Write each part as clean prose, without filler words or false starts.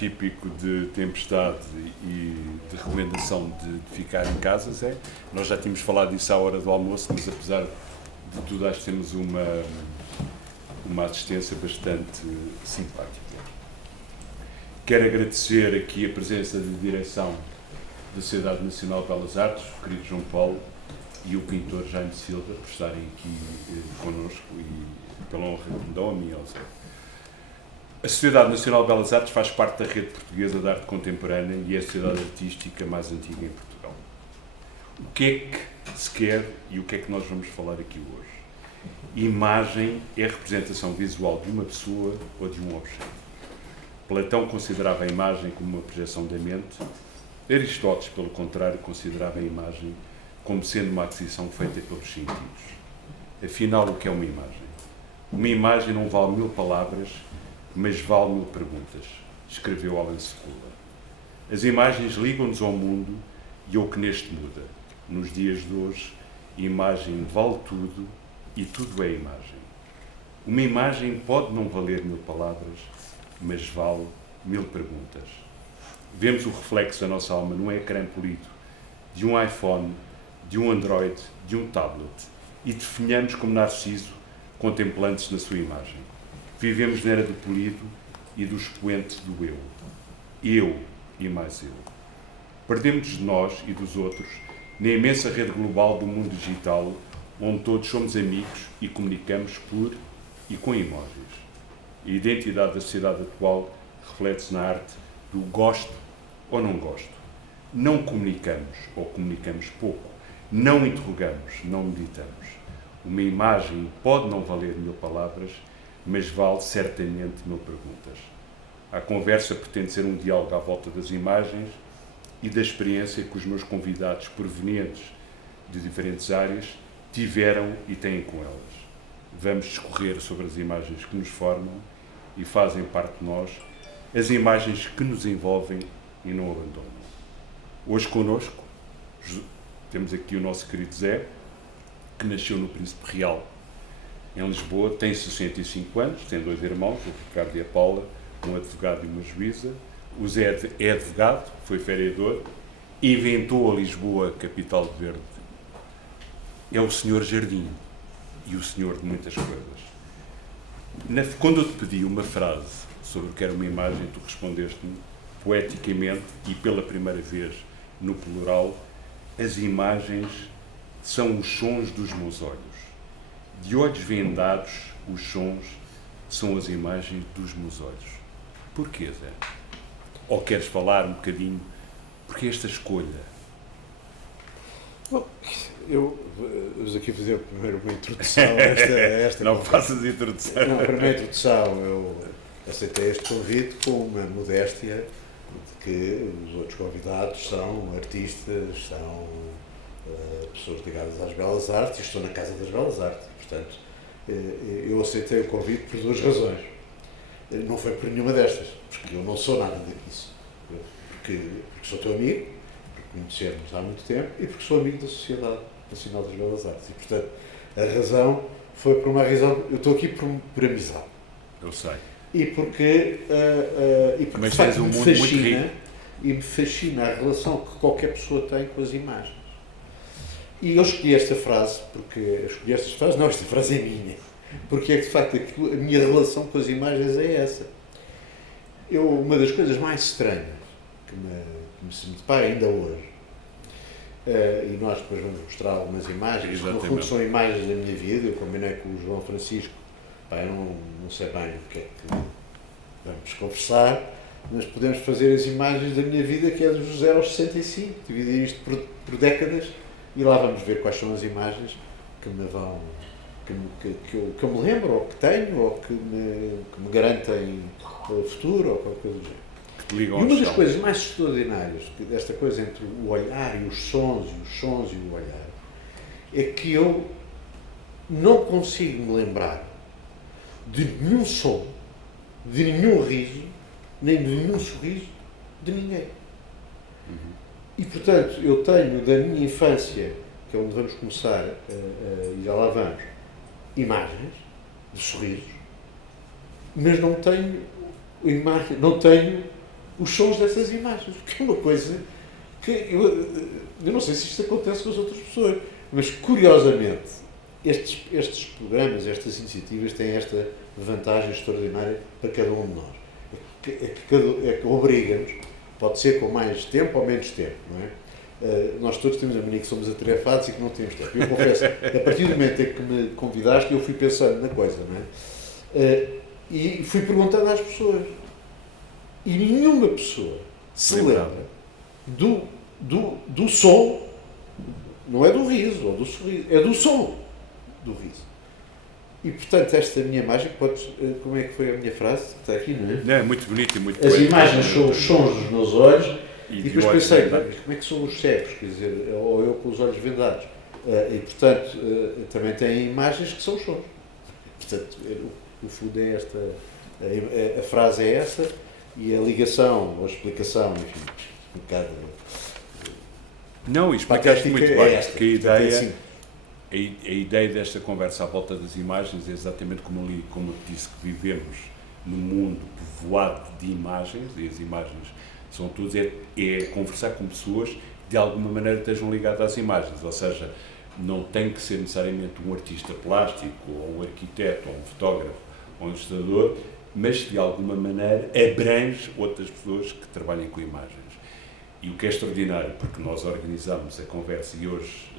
típico de tempestade e de recomendação de ficar em casas é, nós já tínhamos falado disso à hora do almoço, mas apesar de tudo acho que temos uma assistência bastante simpática. Quero agradecer aqui a presença da direção da Sociedade Nacional de Belas Artes, o querido João Paulo e o pintor Jaime Silva, por estarem aqui connosco e pela honra que me dão a mim e ao Zé. A Sociedade Nacional de Belas Artes faz parte da Rede Portuguesa de Arte Contemporânea e é a sociedade artística mais antiga em Portugal. O que é que se quer e o que é que nós vamos falar aqui hoje? Imagem é a representação visual de uma pessoa ou de um objeto. Platão considerava a imagem como uma projeção da mente. Aristóteles, pelo contrário, considerava a imagem como sendo uma aquisição feita pelos sentidos. Afinal, o que é uma imagem? Uma imagem não vale 1000 palavras, mas vale 1000 perguntas, escreveu Alan Sekula. As imagens ligam-nos ao mundo e ao que neste muda. Nos dias de hoje, a imagem vale tudo e tudo é imagem. Uma imagem pode não valer 1000 palavras, mas vale 1000 perguntas. Vemos o reflexo da nossa alma num ecrã polido, de um iPhone, de um Android, de um tablet, e definhamos como Narciso, contemplando-se na sua imagem. Vivemos na era do polido e do expoente do eu. Eu e mais eu. Perdemos de nós e dos outros na imensa rede global do mundo digital, onde todos somos amigos e comunicamos por e com emojis. A identidade da sociedade atual reflete-se na arte do gosto ou não gosto. Não comunicamos ou comunicamos pouco. Não interrogamos, não meditamos. Uma imagem pode não valer 1000 palavras, mas vale certamente 1000 perguntas. A conversa pretende ser um diálogo à volta das imagens e da experiência que os meus convidados provenientes de diferentes áreas tiveram e têm com elas. Vamos discorrer sobre as imagens que nos formam e fazem parte de nós, as imagens que nos envolvem e não abandonam. Hoje connosco temos aqui o nosso querido Zé, que nasceu no Príncipe Real, em Lisboa, tem 65 anos, tem 2 irmãos, o Ricardo e a Paula, um advogado e uma juíza. O Zé é advogado, foi vereador, inventou a Lisboa, capital de verde. É o senhor Jardim e o senhor de muitas coisas. Quando eu te pedi uma frase sobre o que era uma imagem, tu respondeste-me poeticamente e pela primeira vez no plural: as imagens são os sons dos meus olhos. De olhos vendados, os sons são as imagens dos meus olhos. Porquê, Zé? Ou queres falar um bocadinho? Porque esta escolha? Bom, vamos aqui fazer primeiro uma introdução a esta Não faças introdução. Não, a primeira introdução, eu aceitei este convite com uma modéstia de que os outros convidados são artistas, são pessoas ligadas às belas artes e estou na Casa das Belas Artes. Portanto, eu aceitei o convite por 2 razões. Não foi por nenhuma destas, porque eu não sou nada disso. Porque sou teu amigo, porque conhecemos há muito tempo e porque sou amigo da Sociedade Nacional das Belas Artes. E, portanto, a razão foi por uma razão. Eu estou aqui por amizade. Eu sei. E porque Mas de facto, tens um mundo muito rico. E me fascina a relação que qualquer pessoa tem com as imagens. E eu escolhi esta frase, esta frase é minha, porque é que de facto a minha relação com as imagens é essa. Uma das coisas mais estranhas que me depara ainda hoje, e nós depois vamos mostrar algumas imagens, que no fundo são imagens da minha vida. Eu combinei com o João Francisco, eu não sei bem o que é que vamos conversar, mas podemos fazer as imagens da minha vida, que é dos 0 aos 65, dividir isto por décadas, e lá vamos ver quais são as imagens que eu me lembro, ou que tenho, ou que me garantem o futuro, ou qualquer coisa do género. E uma das coisas mais extraordinárias desta coisa entre o olhar e os sons e o olhar, é que eu não consigo me lembrar de nenhum som, de nenhum riso, nem de nenhum sorriso de ninguém. E, portanto, eu tenho da minha infância, que é onde vamos começar, e já lá vamos, imagens de sorrisos, mas não tenho os sons dessas imagens, porque é uma coisa que eu não sei se isto acontece com as outras pessoas, mas curiosamente estes programas, estas iniciativas têm esta vantagem extraordinária para cada um de nós. É que obriga-nos, pode ser com mais tempo ou menos tempo, não é? Nós todos temos a mania que somos atarefados e que não temos tempo. Eu confesso, a partir do momento em que me convidaste, eu fui pensando na coisa, não é? E fui perguntando às pessoas. E nenhuma pessoa se lembra do som, não é do riso ou do sorriso, é do som do riso. E, portanto, esta minha imagem, como é que foi a minha frase? Está aqui, não é? Não, é muito bonito e muito As poético. imagens são os sons dos meus olhos e depois olhos pensei, vendados. como é que são os cegos? Quer dizer, ou eu com os olhos vendados. E, portanto, também tem imagens que são sons. Portanto, o fundo é esta, a frase é esta e a ligação ou a explicação, enfim, um bocado... Não, explicaste muito bem, esta, porque a ideia... assim, A ideia desta conversa à volta das imagens é exatamente como eu disse, que vivemos num mundo povoado de imagens, e as imagens são todas, é conversar com pessoas que de alguma maneira estejam ligadas às imagens, ou seja, não tem que ser necessariamente um artista plástico, ou um arquiteto, ou um fotógrafo, ou um ilustrador, mas de alguma maneira abrange outras pessoas que trabalhem com imagens. E o que é extraordinário, porque nós organizamos a conversa e hoje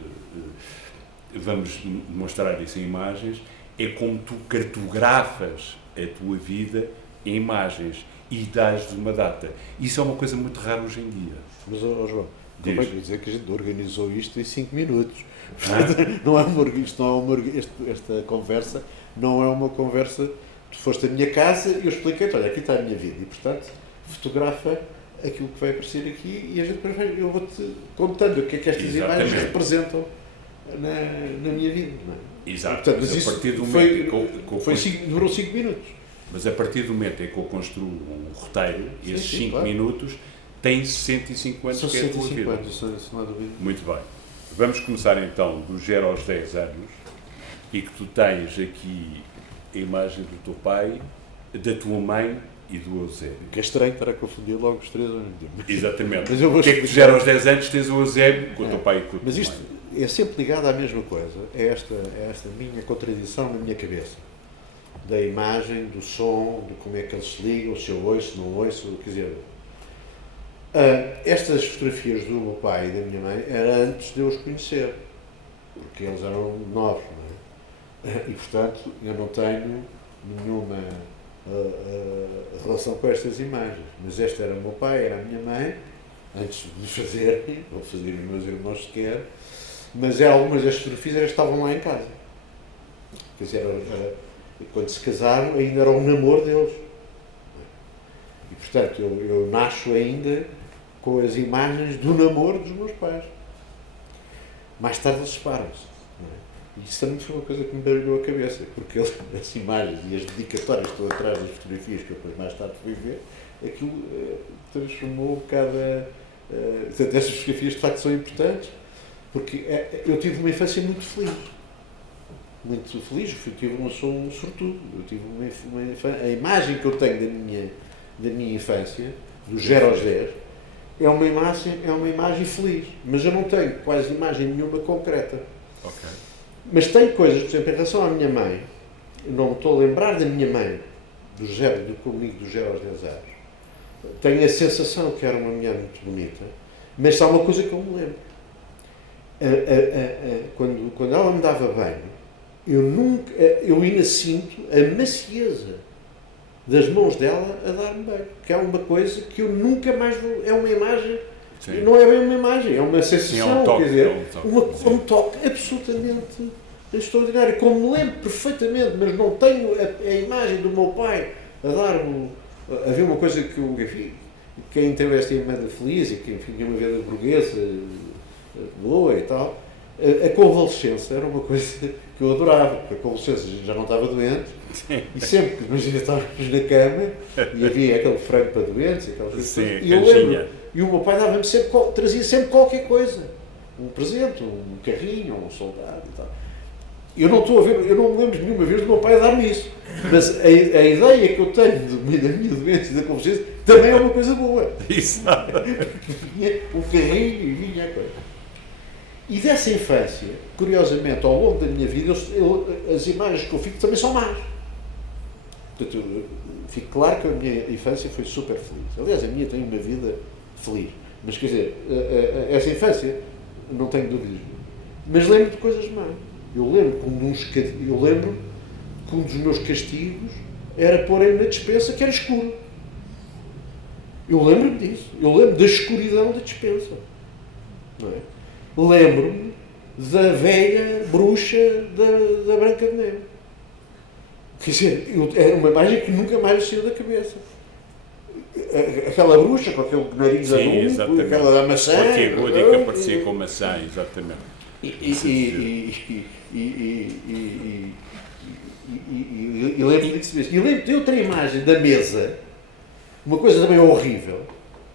vamos demonstrar isso em imagens, é como tu cartografas a tua vida em imagens e dás-lhe uma data. Isso é uma coisa muito rara hoje em dia. Mas, João, Diz. como é que dizer que a gente organizou isto em 5 minutos? Não é esta conversa não é uma conversa. Tu foste à minha casa e eu expliquei-te, olha, aqui está a minha vida e, portanto, fotografa aquilo que vai aparecer aqui e a gente depois eu vou-te contando o que é que estas imagens representam na minha vida. Não é? Exato. Portanto, mas mas a partir do foi, momento durou 5 minutos. Mas a partir do momento em que eu construo um roteiro, Sim, esses sim, 5 claro. minutos têm 105 anos São que é a tua 105 vida. anos, isso não há dúvida. Muito bem. Vamos começar então do 0 aos 10 anos e que tu tens aqui a imagem do teu pai, da tua mãe e do Eusébio. Que é estranho estar a confundir logo os três ao mesmo tempo. Exatamente. Mas eu vou O que é que do 0 aos 10 anos tens o Eusébio com o teu pai e com a tua Mas mãe? isto é sempre ligado à mesma coisa. É esta minha contradição na minha cabeça. Da imagem, do som, de como é que eles se ligam, se eu ouço, não ouço, quer dizer... estas fotografias do meu pai e da minha mãe eram antes de eu os conhecer. Porque eles eram novos, não é? E, portanto, eu não tenho nenhuma relação com estas imagens. Mas esta era o meu pai, era a minha mãe, antes de me fazerem, ou fazerem os meus irmãos sequer, mas algumas das fotografias elas estavam lá em casa. Quer dizer, quando se casaram, ainda era um namoro deles. E, portanto, eu nasço ainda com as imagens do namoro dos meus pais. Mais tarde eles separam-se. E isso também foi uma coisa que me baralhou a cabeça, porque as imagens e as dedicatórias que estão atrás das fotografias que eu depois mais tarde fui ver, aquilo transformou um bocado portanto, essas fotografias de facto são importantes, porque eu tive uma infância muito feliz. Muito feliz, sou um sortudo. Eu tive uma infância, a imagem que eu tenho da minha infância, dos 0 aos 10, é uma imagem feliz, mas eu não tenho quase imagem nenhuma concreta. Ok. Mas tenho coisas, por exemplo, em relação à minha mãe, eu não me estou a lembrar da minha mãe, comigo dos 0 aos 10 anos. Tenho a sensação que era uma mulher muito bonita, mas há uma coisa que eu me lembro. Quando ela me dava banho, eu ainda sinto a macieza das mãos dela a dar-me banho, que é uma coisa que eu nunca mais vou, é uma imagem. Sim. Não é bem uma imagem, é uma sensação, sim, é um toque, quer dizer, um toque absolutamente extraordinário, como me lembro perfeitamente, mas não tenho a imagem do meu pai a dar-me. Havia uma coisa que enfim, quem teve esta irmã feliz e que enfim, tinha uma vida burguesa boa e tal, a convalescença era uma coisa que eu adorava, porque a convalescença já não estava doente, sim. E sempre que imagina estávamos na cama e havia aquele frango para doentes, aquelas coisas, e eu lembro. E o meu pai trazia sempre qualquer coisa. Um presente, um carrinho, um soldado e tal. Eu não me lembro nenhuma vez do meu pai dar-me isso. Mas a ideia que eu tenho da minha doença e da convalescença também é uma coisa boa. Isso. Vinha o carrinho e vinha a coisa. E dessa infância, curiosamente, ao longo da minha vida, as imagens que eu fico também são más. Portanto, fico claro que a minha infância foi super feliz. Aliás, a minha tem uma vida feliz. Mas, quer dizer, essa infância, não tenho dúvidas. Mas lembro de coisas más. Eu lembro que um dos meus castigos era pôr-me na despensa que era escuro. Eu lembro-me disso. Eu lembro da escuridão da despensa. Não é? Lembro-me da velha bruxa da Branca de Neve. Quer dizer, é uma imagem que nunca mais saiu da cabeça. Aquela bruxa com aquele nariz adulto, aquela da maçã. Porque aguda que aparecia com maçã, exatamente. E lembro-me disso mesmo. E lembro de outra imagem da mesa, uma coisa também horrível,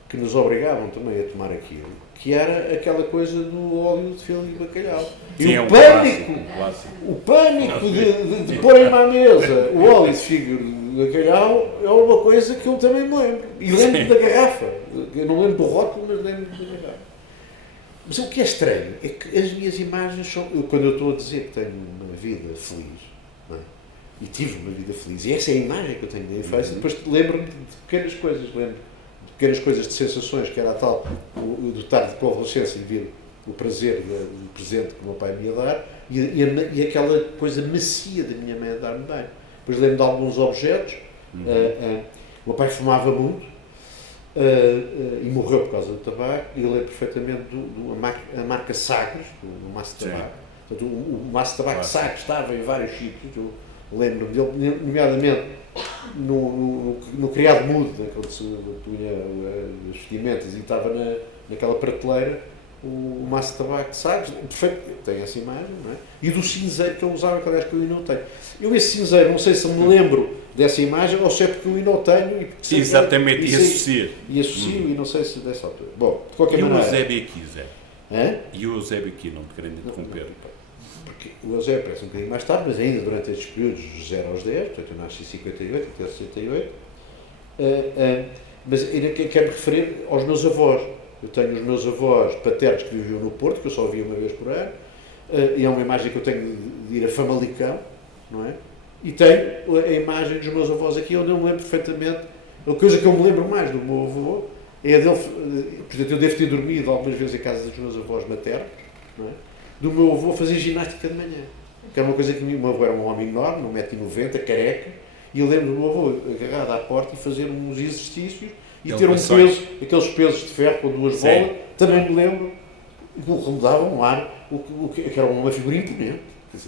que nos obrigavam também a tomar aquilo, que era aquela coisa do óleo de filme de bacalhau. Sim, E é o um pânico, clássico. o pânico de porem-me à mesa o óleo de fígado de bacalhau é uma coisa que eu também me lembro. E lembro da garrafa. Eu não lembro do rótulo, mas lembro da garrafa. Mas o que é estranho é que as minhas imagens são... Quando eu estou a dizer que tenho uma vida feliz, não é? E tive uma vida feliz, e essa é a imagem que eu tenho da infância, depois lembro-me de pequenas coisas, pequenas coisas de sensações, que era a tal, do tarde de convalescença e vir o prazer do presente que o meu pai me ia dar, e aquela coisa macia da minha mãe a dar-me bem. Depois lembro de alguns objetos. O meu pai fumava muito, e morreu por causa do tabaco, e eu lembro perfeitamente da marca Sagres, do maço de tabaco. Portanto, o maço de tabaco Sagres estava em vários sítios. Eu lembro-me dele, nomeadamente no criado mudo, quando se punha as vestimentas, e estava naquela prateleira o maço de tabaco Sagres, perfeito, tem essa imagem, não é? E do cinzeiro que eu usava, que aliás que eu ainda não tenho. Eu esse cinzeiro, não sei se me lembro dessa imagem, ou se é porque eu ainda não tenho. E exatamente, e associo. E associo, e não sei se dessa altura. Bom, de qualquer maneira... maneira... E o Eusébio aqui, Zé? Hã? E o Eusébio aqui, não te querendo interromper. Porque o Eusébio aparece um bocadinho mais tarde, mas ainda durante estes períodos, dos 0 aos 10, portanto eu nasci em 58, até 68, mas ainda quero me referir aos meus avós. Eu tenho os meus avós paternos que viviam no Porto, que eu só via uma vez por ano, e é uma imagem que eu tenho de ir a Famalicão, não é? E tenho a imagem dos meus avós aqui, onde eu me lembro perfeitamente. A coisa que eu me lembro mais do meu avô é a dele. Portanto, eu devo ter dormido algumas vezes em casa dos meus avós maternos, não é? Do meu avô fazer ginástica de manhã. Que era uma coisa que o meu avô era um homem enorme, 1,90 m, careca, e eu lembro do meu avô agarrado à porta e fazer uns exercícios e ter um peso, aqueles pesos de ferro com duas bolas. Também me lembro que o rodavam no ar, que era uma figura imponente.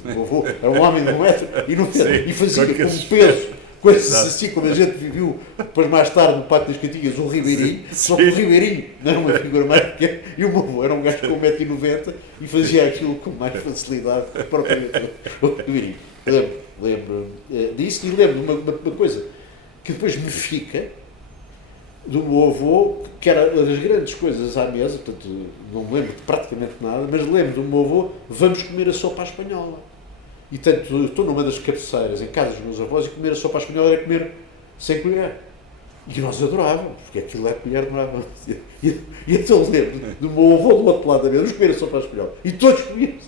O meu avô era um homem de 1,90 m e fazia com peso, coisas assim como a gente viu depois mais tarde no Pátio das Cantigas, o Ribeirinho, só que o Ribeirinho não era uma figura mais pequena, e o meu avô era um gajo com 1,90 m e fazia aquilo com mais facilidade que propriamente o Ribeirinho. Lembro disso, e lembro de uma coisa que depois me fica do meu avô, que era uma das grandes coisas à mesa, portanto, não me lembro de praticamente nada, mas lembro do meu avô, vamos comer a sopa à espanhola. E tanto, estou numa das cabeceiras, em casa dos meus avós, e comer a sopa à espanhola era comer sem colher. E nós adorávamos, porque aquilo é colher, demorava. E então lembro do meu avô do outro lado da mesa, vamos comer a sopa à espanhola. E todos comíamos.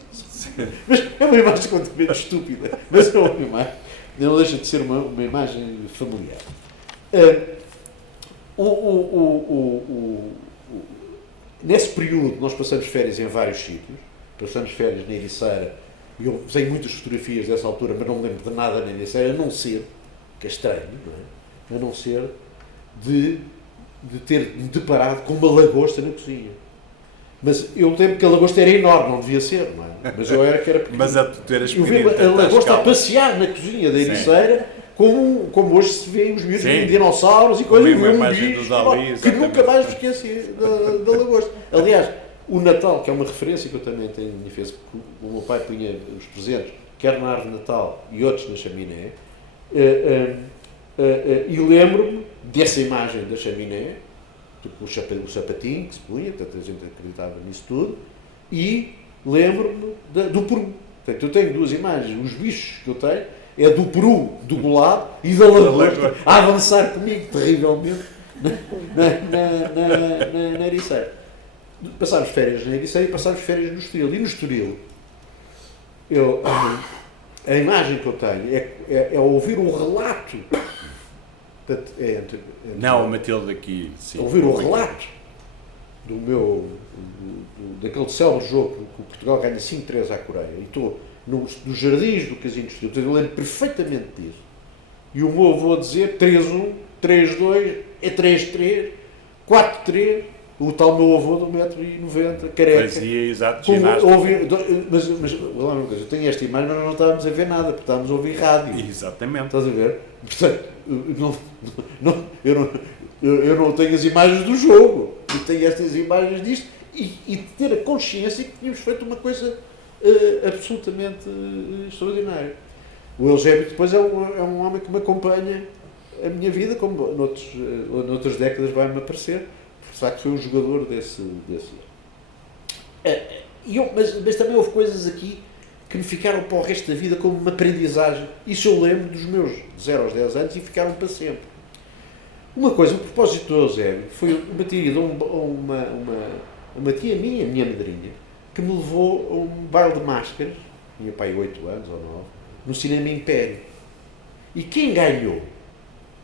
Mas é uma imagem completamente estúpida, mas é uma imagem, não deixa de ser uma imagem familiar. Nesse período nós passamos férias em vários sítios, passamos férias na Ericeira, e eu tenho muitas fotografias dessa altura, mas não me lembro de nada na Ericeira, a não ser, que é estranho, não é? A não ser de ter me deparado com uma lagosta na cozinha. Mas eu lembro que a lagosta era enorme, não devia ser, não é? Mas eu era que era pequeno. Mas a tu eras eu vi a lagosta a passear na cozinha da Ericeira, como hoje se vê os miúdos de dinossauros e coisas, que nunca mais me esqueci da lagosta. Aliás, o Natal, que é uma referência que eu também tenho na minha face, o meu pai punha os presentes, quer na árvore de Natal e outros na chaminé, e lembro-me dessa imagem da chaminé, o sapatinho que se punha, tanta gente acreditava nisso tudo, e lembro-me do peru. Portanto, eu tenho duas imagens, os bichos que eu tenho, é do peru do lado e da lagosta a avançar comigo terrivelmente na Ericeira. Passámos férias na Ericeira e passámos férias no Estoril. E no Estoril, a imagem que eu tenho é ouvir o relato. Não, a Matilde aqui, sim. Ouvir o relato daquele célebre jogo que o Portugal ganha 5-3 à Coreia. E estou nos jardins do Casino do Estoril. Eu lembro perfeitamente disso. E o meu avô a dizer 3-1, 3-2, é 3-3, 4-3. O tal meu avô de 1,90m, careca. Fazia, exato, ginástica. Mas lá uma coisa, eu tenho esta imagem, mas não estávamos a ver nada, porque estávamos a ouvir rádio. Exatamente. Estás a ver? Portanto, eu não tenho as imagens do jogo, eu tenho estas imagens disto, e ter a consciência que tínhamos feito uma coisa absolutamente extraordinária. O Eusébio depois é um homem que me acompanha a minha vida, como noutras décadas vai-me aparecer. De facto foi um jogador desse. Mas também houve coisas aqui que me ficaram para o resto da vida como uma aprendizagem. Isso eu lembro dos meus 0 aos 10 anos e ficaram para sempre. Uma coisa, a propósito do Eusébio, foi uma tia de uma tia minha madrinha, que me levou a um baile de máscaras, tinha pai 8 anos ou 9, no Cinema Império. E quem ganhou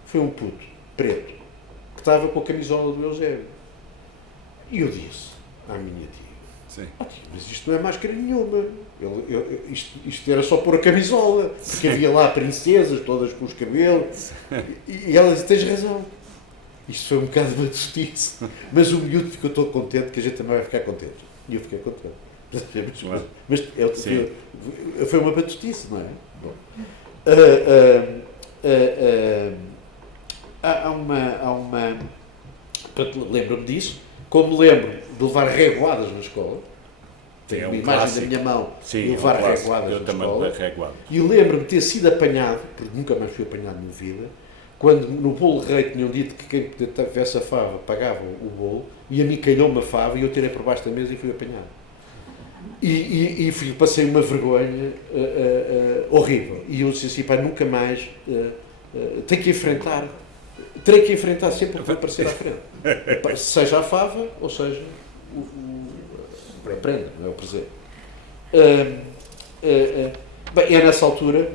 foi um puto preto que estava com a camisola do Eusébio. E eu disse à minha tia, sim. Mas isto não é máscara nenhuma, isto era só pôr a camisola, porque havia lá princesas todas com os cabelos, e ela disse, tens razão, isto foi um bocado de batustice, mas o miúdo ficou todo contente, que a gente também vai ficar contente, e eu fiquei contente. Mas foi uma batustice, não é? Bom. Lembro-me disso, como me lembro de levar reguadas na escola. Tenho uma imagem da minha mão de levar reguadas na escola. E lembro-me de ter sido apanhado, porque nunca mais fui apanhado na minha vida, quando no bolo rei tinham dito que quem tivesse a fava pagava o bolo, e a mim calhou uma fava e eu tirei por baixo da mesa e fui apanhado. E passei uma vergonha horrível. E eu disse assim, pá, nunca mais tenho que enfrentar. Terei que enfrentar sempre o que vai aparecer à frente. Seja a fava, ou seja a prenda, não é o presente. Bem, é nessa altura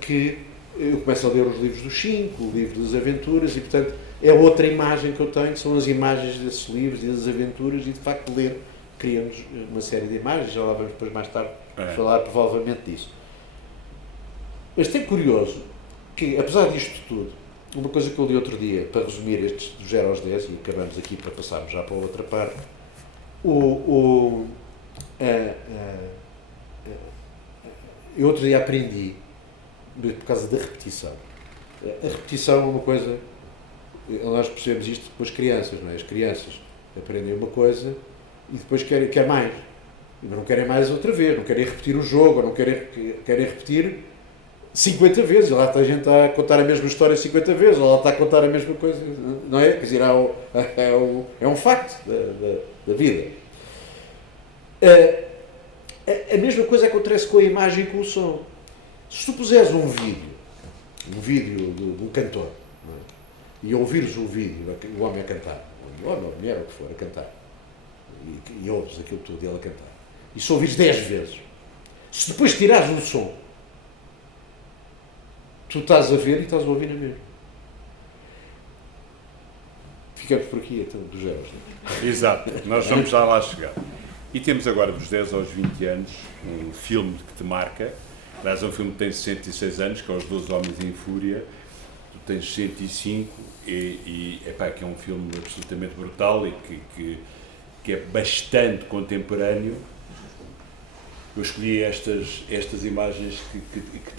que eu começo a ler os livros dos 5, o livro das aventuras, e portanto é outra imagem que eu tenho, são as imagens desses livros e das aventuras, e de facto ler criamos uma série de imagens, já lá vamos depois mais tarde falar provavelmente disso. Mas tem curioso que, apesar disto tudo, uma coisa que eu li outro dia, para resumir estes do 0 aos 10, e acabamos aqui para passarmos já para a outra parte, eu outro dia aprendi, por causa da repetição. A repetição é uma coisa, nós percebemos isto com as crianças, não é? As crianças aprendem uma coisa e depois querem mais. Mas não querem mais outra vez, não querem repetir o jogo, ou não querem repetir 50 vezes. Lá está a gente a contar a mesma história 50 vezes, ou lá está a contar a mesma coisa, não é? Quer dizer, é um facto da vida. A mesma coisa acontece com a imagem e com o som. Se tu puseres um vídeo de um cantor, não é? E ouvires o vídeo, o homem a cantar, o homem ou a mulher, ou o que for, a cantar, e ouves aquilo tudo dele a cantar, e se ouvires 10 vezes, se depois tirares o som, tu estás a ver e estás a ouvir na mesma. Ficamos por aqui, então, dos 0 aos 10. Exato, nós vamos já lá chegar. E temos agora, dos 10 aos 20 anos, um filme que te marca. Aliás, é um filme que tem 66 anos, que é Os 12 Homens em Fúria. Tu tens 105 que é um filme absolutamente brutal e que é bastante contemporâneo. Eu escolhi estas imagens que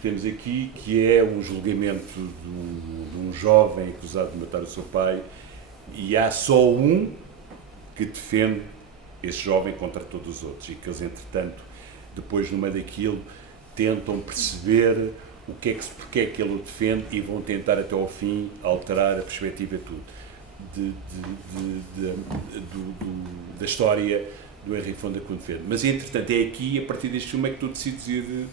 temos aqui, que é um julgamento de um jovem acusado de matar o seu pai, e há só um que defende esse jovem contra todos os outros, e que eles, entretanto, depois, no meio daquilo, tentam perceber porque é que ele o defende, e vão tentar até ao fim alterar a perspectiva da história do Henry Fonda que o defende. Mas, entretanto, é aqui, a partir deste filme, é que tu decides ir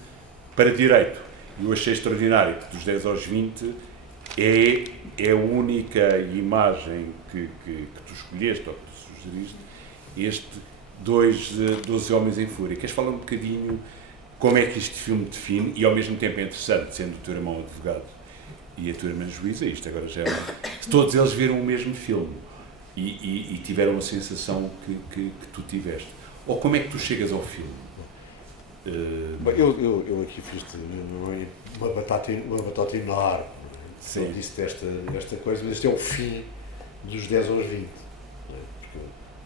para direito. E eu achei extraordinário que dos 10 aos 20 é a única imagem que tu escolheste, ou que tu sugeriste, este 12 Homens em Fúria. Queres falar um bocadinho como é que este filme define, e ao mesmo tempo é interessante, sendo o teu irmão advogado e a tua irmã juíza, isto agora já é... Todos eles viram o mesmo filme e tiveram a sensação que tu tiveste. Ou como é que tu chegas ao filme? Eu aqui fiz uma batata enorme. Eu disse esta coisa, mas este é o fim dos 10 aos 20.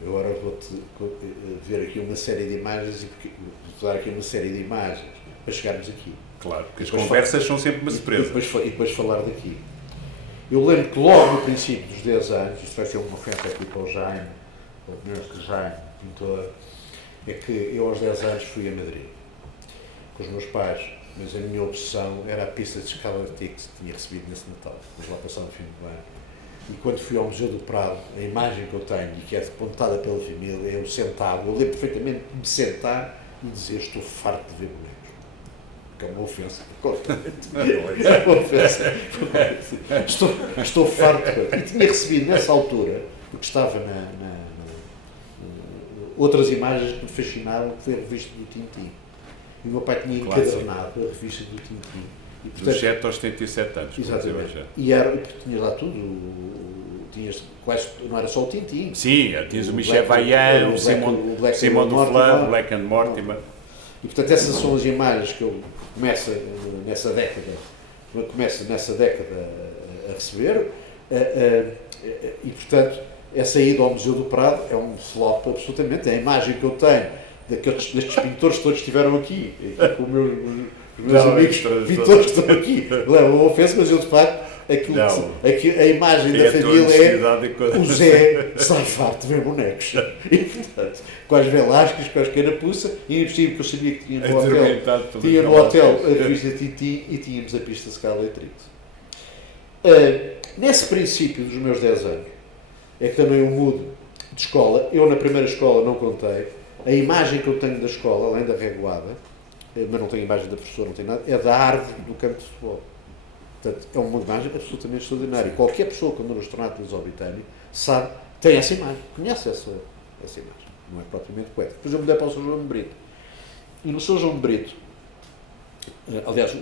Eu agora vou-te ver aqui uma série de imagens e dar aqui uma série de imagens para chegarmos aqui. Claro, porque as conversas são sempre uma surpresa. E depois falar daqui. Eu lembro que logo no princípio dos 10 anos, isto vai ser uma oferta aqui para o Jaime, para o mestre Jaime, pintor, é que eu aos 10 anos fui a Madrid com os meus pais, mas a minha obsessão era a pista de Scarlet que tinha recebido nesse Natal, mas lá passava o fim do ano. E quando fui ao Museu do Prado, a imagem que eu tenho e que é apontada pela família, eu sentado, eu lembro perfeitamente de me sentar e dizer: estou farto de ver bonecos. Que é uma ofensa. É uma ofensa. Estou farto de ver. E tinha recebido nessa altura, porque estava outras imagens que me fascinaram, que foi a revista do Tintin. E o meu pai tinha encadernado a revista do Tintin. Dos 7 aos 77 anos. Exatamente. E tinhas lá tudo. Tinhas quase, não era só o Tintin. Sim, tinhas o Michel Vaillant, o Simon Duflan, o Black and Mortimer. E portanto essas são as imagens que eu começo nessa década a receber. E portanto essa ida ao Museu do Prado é um flop absolutamente. É a imagem que eu tenho destes pintores todos que estiveram aqui, com os meus amigos pintores que estão aqui, levam a ofensa, mas eu de facto, a imagem da família é o Zé está farto de ver bonecos. E portanto, com as Velázquez, com as carapuça, e impossível que eu sabia que tinha no hotel a revista Tintin e tínhamos a pista Scarletrix. Nesse princípio dos meus 10 anos, é que também eu mudo de escola. Eu na primeira escola não contei. A imagem que eu tenho da escola, além da reguada, mas não tenho imagem da professora, não tenho nada, é da árvore do campo de futebol. Portanto, é uma imagem absolutamente extraordinária. Qualquer pessoa que andou no Estornato Lusitânia sabe, tem essa imagem, conhece essa imagem. Não é propriamente poética. Depois eu mudei para o São João de Brito. E no São João de Brito, aliás,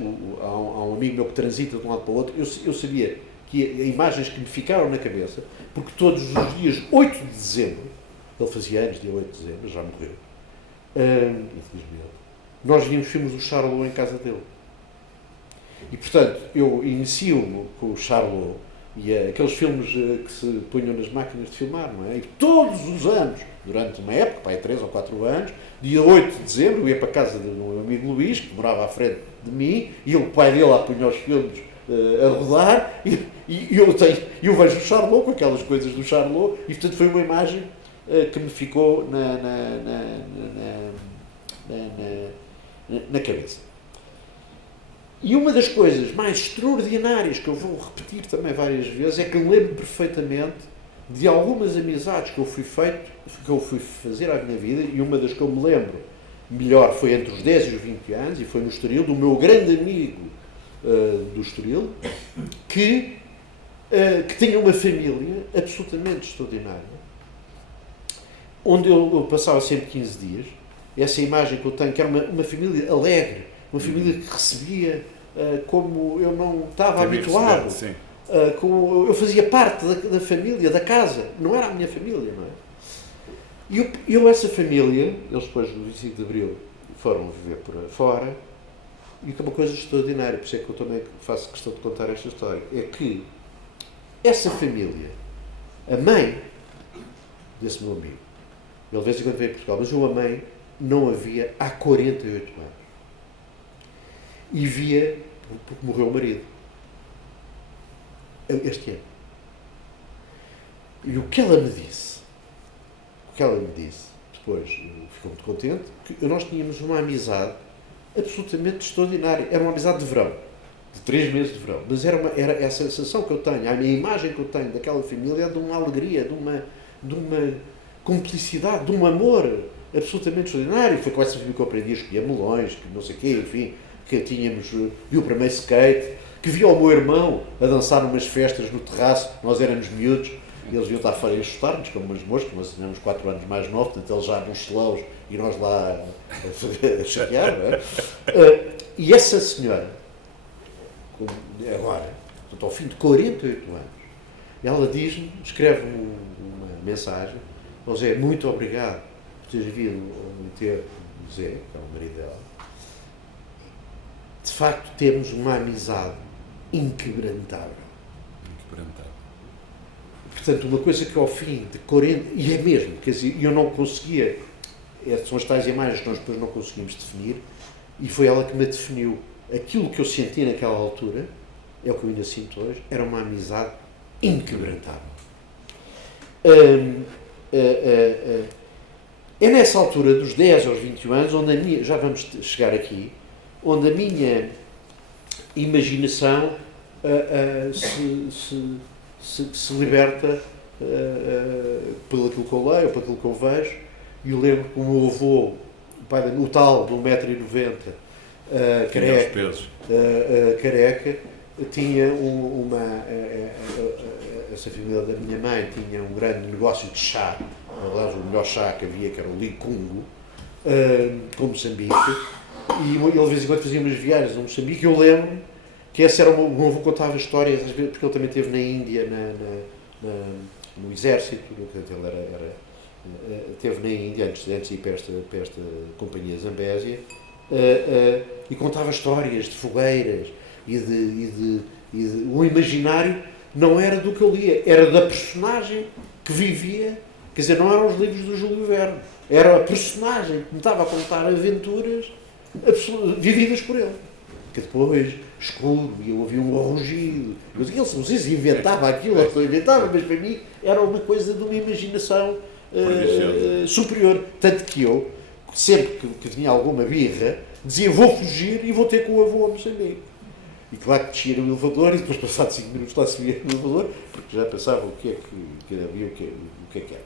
há um amigo meu que transita de um lado para o outro, eu sabia que imagens que me ficaram na cabeça, porque todos os dias 8 de dezembro, ele fazia anos, dia 8 de dezembro, já morreu, infelizmente, nós víamos filmes do Charlot em casa dele. E, portanto, eu inicio-me com o Charlot e aqueles filmes que se punham nas máquinas de filmar, não é? E todos os anos, durante uma época, 3 ou 4 anos, dia 8 de dezembro, eu ia para a casa do meu amigo Luís, que morava à frente de mim, e o pai dele lá punha os filmes a rodar, e eu vejo o Charlot com aquelas coisas do Charlot, e, portanto, foi uma imagem que me ficou na cabeça. E uma das coisas mais extraordinárias que eu vou repetir também várias vezes é que eu lembro perfeitamente de algumas amizades que eu fui fazer à minha vida, e uma das que eu me lembro melhor foi entre os 10 e os 20 anos, e foi no Estoril, do meu grande amigo do Estoril, que tinha uma família absolutamente extraordinária, onde eu passava sempre 15 dias. Essa imagem que eu tenho, que era uma família alegre, uma família que recebia como eu não estava habituado, como eu fazia parte da família, da casa, não era a minha família, não é? E eu essa família, eles depois do 25 de Abril foram viver por fora, e que é uma coisa extraordinária, por isso é que eu também faço questão de contar esta história, é que essa família, a mãe desse meu amigo, ele de vez em quando veio a Portugal, mas eu a mãe não a via há 48 anos. E via porque morreu o marido. Este ano. E o que ela me disse, depois, ficou muito contente, que nós tínhamos uma amizade absolutamente extraordinária. Era uma amizade de verão, de 3 meses de verão. Mas era a sensação que eu tenho, a imagem que eu tenho daquela família é de uma alegria, de uma cumplicidade, de um amor absolutamente extraordinário. Foi com essa família que eu aprendi a escolher melões, que não sei o quê, enfim, que tínhamos, vi o primeiro skate, que via o meu irmão a dançar numas festas no terraço, nós éramos miúdos, e eles vinham estar fora a chutar-nos como umas moscas, nós tínhamos 4 anos mais novos, portanto eles já nos slows e nós lá a chatear, não é? E essa senhora, agora, portanto, ao fim de 48 anos, ela diz-me, escreve-me uma mensagem: José, muito obrigado por teres vindo me ter dizer, que é o marido dela. De facto, temos uma amizade inquebrantável. Portanto, uma coisa que ao fim de 40... E é mesmo, quer dizer, eu não conseguia... São as tais imagens que nós depois não conseguimos definir, e foi ela que me definiu. Aquilo que eu senti naquela altura, é o que eu ainda sinto hoje, era uma amizade inquebrantável. É nessa altura, dos 10 aos 21 anos, onde a minha... Já vamos chegar aqui, onde a minha imaginação se liberta pelo aquilo que eu leio, pelo aquilo que eu vejo. E eu lembro que o meu avô, o tal de 1,90 m, careca, tinha essa família da minha mãe tinha um grande negócio de chá, aliás o melhor chá que havia, que era o Licungo, com Moçambique, e ele de vez em quando fazia umas viagens a Moçambique. Eu lembro que esse era o meu avô, contava histórias, às vezes, porque ele também esteve na Índia, no exército, portanto ele esteve na Índia antes de ir para esta companhia Zambésia, e contava histórias de fogueiras o imaginário não era do que eu lia, era da personagem que vivia, quer dizer, não eram os livros do Júlio Verne, era a personagem que me estava a contar aventuras vividas por ele, que depois, escuro, e eu ouvia um rugido, ele não sei se inventava aquilo ou se não inventava, mas para mim era uma coisa de uma imaginação superior, tanto que eu, sempre que tinha alguma birra, dizia: vou fugir e vou ter com o avô a Moçambique. E claro que descia no elevador e depois, passados 5 minutos, lá subia no elevador, porque já pensava o que é que havia, o que é que era.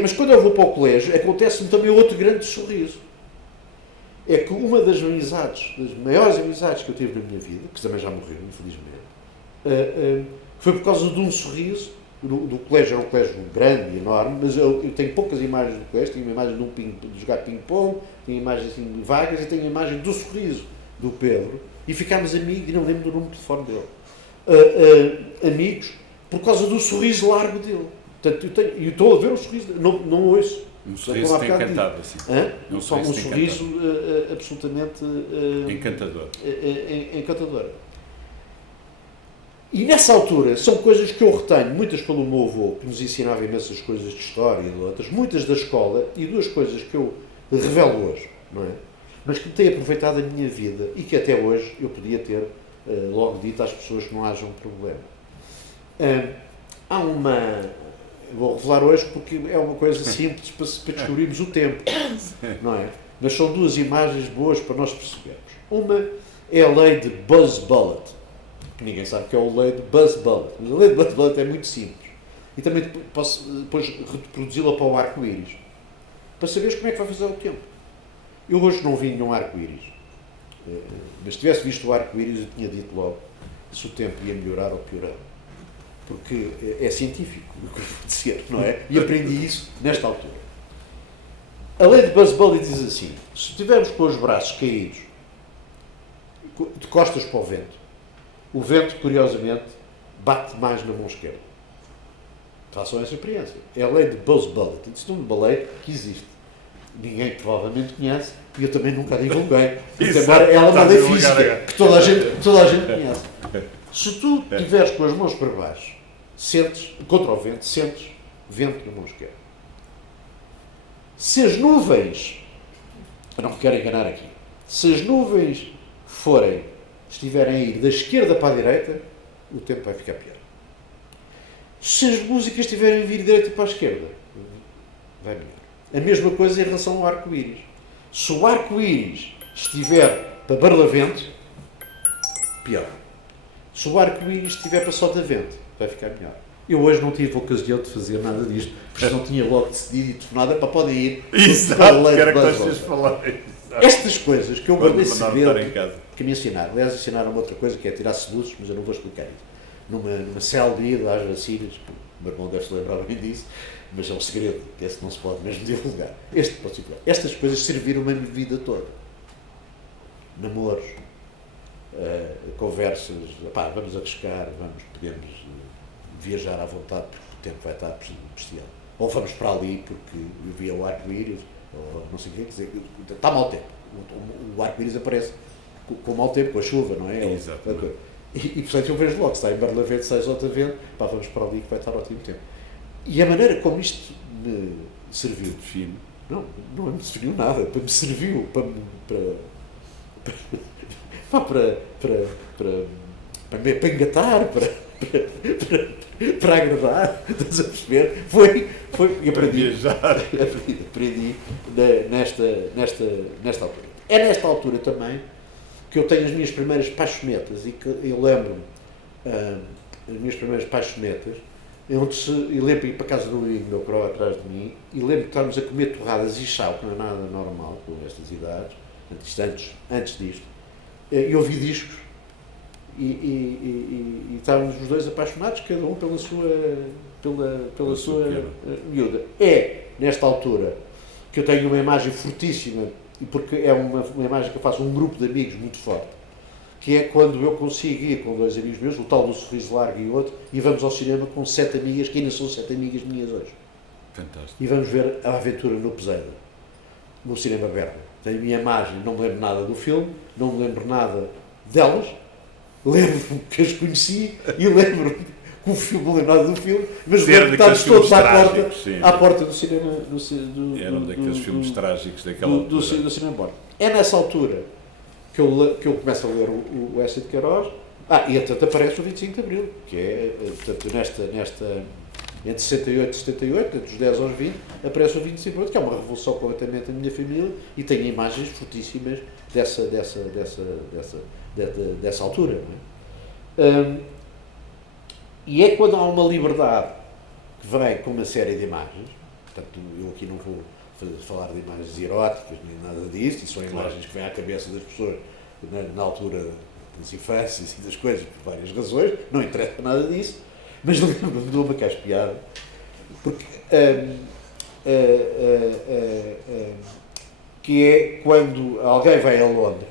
Mas quando eu vou para o colégio, acontece-me também outro grande sorriso. É que uma das amizades, das maiores amizades que eu tive na minha vida, que também já morreram, infelizmente, foi por causa de um sorriso. Do colégio, era um colégio grande e enorme, mas eu tenho poucas imagens do colégio. Tenho uma imagem de jogar ping-pong, tenho imagens assim vagas, e tenho a imagem do sorriso do Pedro, e ficámos amigos, e não lembro do número de telefone dele, amigos, por causa do sorriso largo dele. Portanto, eu estou a ver um sorriso, não ouço. Um sorriso tem encantado, assim. Um sorriso absolutamente encantador. Encantador. E nessa altura, são coisas que eu retenho, muitas pelo meu avô, que nos ensinava imensas coisas de história e de outras, muitas da escola, e duas coisas que eu revelo hoje, não é? Mas que tenho aproveitado a minha vida e que até hoje eu podia ter logo dito às pessoas que não haja um problema. Há uma... Vou revelar hoje porque é uma coisa simples para descobrirmos o tempo, não é? Mas são duas imagens boas para nós percebermos. Uma é a lei de Buzz-Bullet. Ninguém sabe o que é a lei de Buzz-Bullet, mas a lei de Buzz-Bullet é muito simples. E também posso depois reproduzi-la para o arco-íris, para saberes como é que vai fazer o tempo. Eu hoje não vi nenhum arco-íris, mas se tivesse visto o arco-íris eu tinha dito logo se o tempo ia melhorar ou piorar. Porque é científico o que eu vou dizer, não é? E aprendi isso nesta altura. A lei de Buzz-Bullet diz assim: se estivermos com os braços caídos, de costas para o vento, curiosamente, bate mais na mão esquerda. Façam essa experiência. É a lei de Buzz-Bullet. Isto é uma lei que existe. Ninguém provavelmente conhece, e eu também nunca a divulguei. Embora ela é uma lei física que toda a gente conhece. Se tu estiveres com as mãos para baixo, sentes, contra o vento, sentes vento na mão esquerda. Se as nuvens, eu não me quero enganar aqui, se as nuvens estiverem a ir da esquerda para a direita, o tempo vai ficar pior. Se as músicas estiverem a vir da direita para a esquerda, vai melhor. A mesma coisa em relação ao arco-íris. Se o arco-íris estiver para Barlavento, pior. Se o arco-íris estiver para Sotavento, vai ficar melhor. Eu hoje não tive ocasião de fazer nada disto, porque não tinha logo decidido e telefonado, para podem ir. Exato, quero que vocês falarem. Estas coisas que eu guardei segredo, porque me ensinaram. Aliás, ensinaram-me outra coisa, que é tirar soluços, mas eu não vou explicar isso. Numa cela de ida às vacinas, o meu irmão deve se lembrar bem disso, mas é um segredo, que esse não se pode mesmo divulgar. Estas coisas serviram-me a minha vida toda. Namoros, conversas, vamos arriscar, podemos viajar à vontade, porque o tempo vai estar bestial. Ou vamos para ali porque eu vi o arco-íris, ou não sei o que, quer dizer, está mau tempo. O arco-íris aparece com mau tempo, com a chuva, não é? Exatamente. E portanto eu vejo logo, se está em Barlavento, se está vento, vamos para ali que vai estar ótimo tempo. E a maneira como isto me serviu, Define. não me definiu nada, me serviu para engatar, para agradar, estás a perceber? Foi e aprendi, aprendi nesta altura. É nesta altura também que eu tenho as minhas primeiras paixonetas e que eu lembro-me as minhas primeiras paixonetas, e lembro de ir para a casa do meu coroa atrás de mim, e lembro de estarmos a comer torradas e chá, que não é nada normal com estas idades, antes disto, e ouvi discos, e estávamos os dois apaixonados, cada um pela sua miúda. É, nesta altura, que eu tenho uma imagem fortíssima, e porque é uma imagem que eu faço um grupo de amigos muito forte, que é quando eu consigo ir com dois amigos meus, o tal do Sorriso Largo e outro, e vamos ao cinema com 7 amigas, que ainda são 7 amigas minhas hoje. Fantástico. E vamos ver A Aventura no Peseiro, no cinema Berna. Tenho a minha imagem, não me lembro nada do filme, não me lembro nada delas, lembro-me que as conheci e lembro-me que o filme, não lembro nada do filme, mas lembro-me que estávamos todos à porta do cinema. Eram daqueles filmes trágicos daquela altura. Do cinema Borne. É nessa altura que eu começo a ler o Essay de Queiroz, e até aparece o 25 de Abril, que é, portanto, entre 68 e 78, entre os 10 aos 20, aparece o 25 de Abril, que é uma revolução completamente da minha família, e tem imagens fortíssimas dessa altura. Não é? E é quando há uma liberdade que vem com uma série de imagens, portanto, eu aqui não vou falar de imagens eróticas nem nada disso, e são imagens que vêm à cabeça das pessoas na altura das infâncias e das coisas, por várias razões, não interessa nada disso, mas lembro-me de uma que acho piada, porque que é quando alguém vai a Londres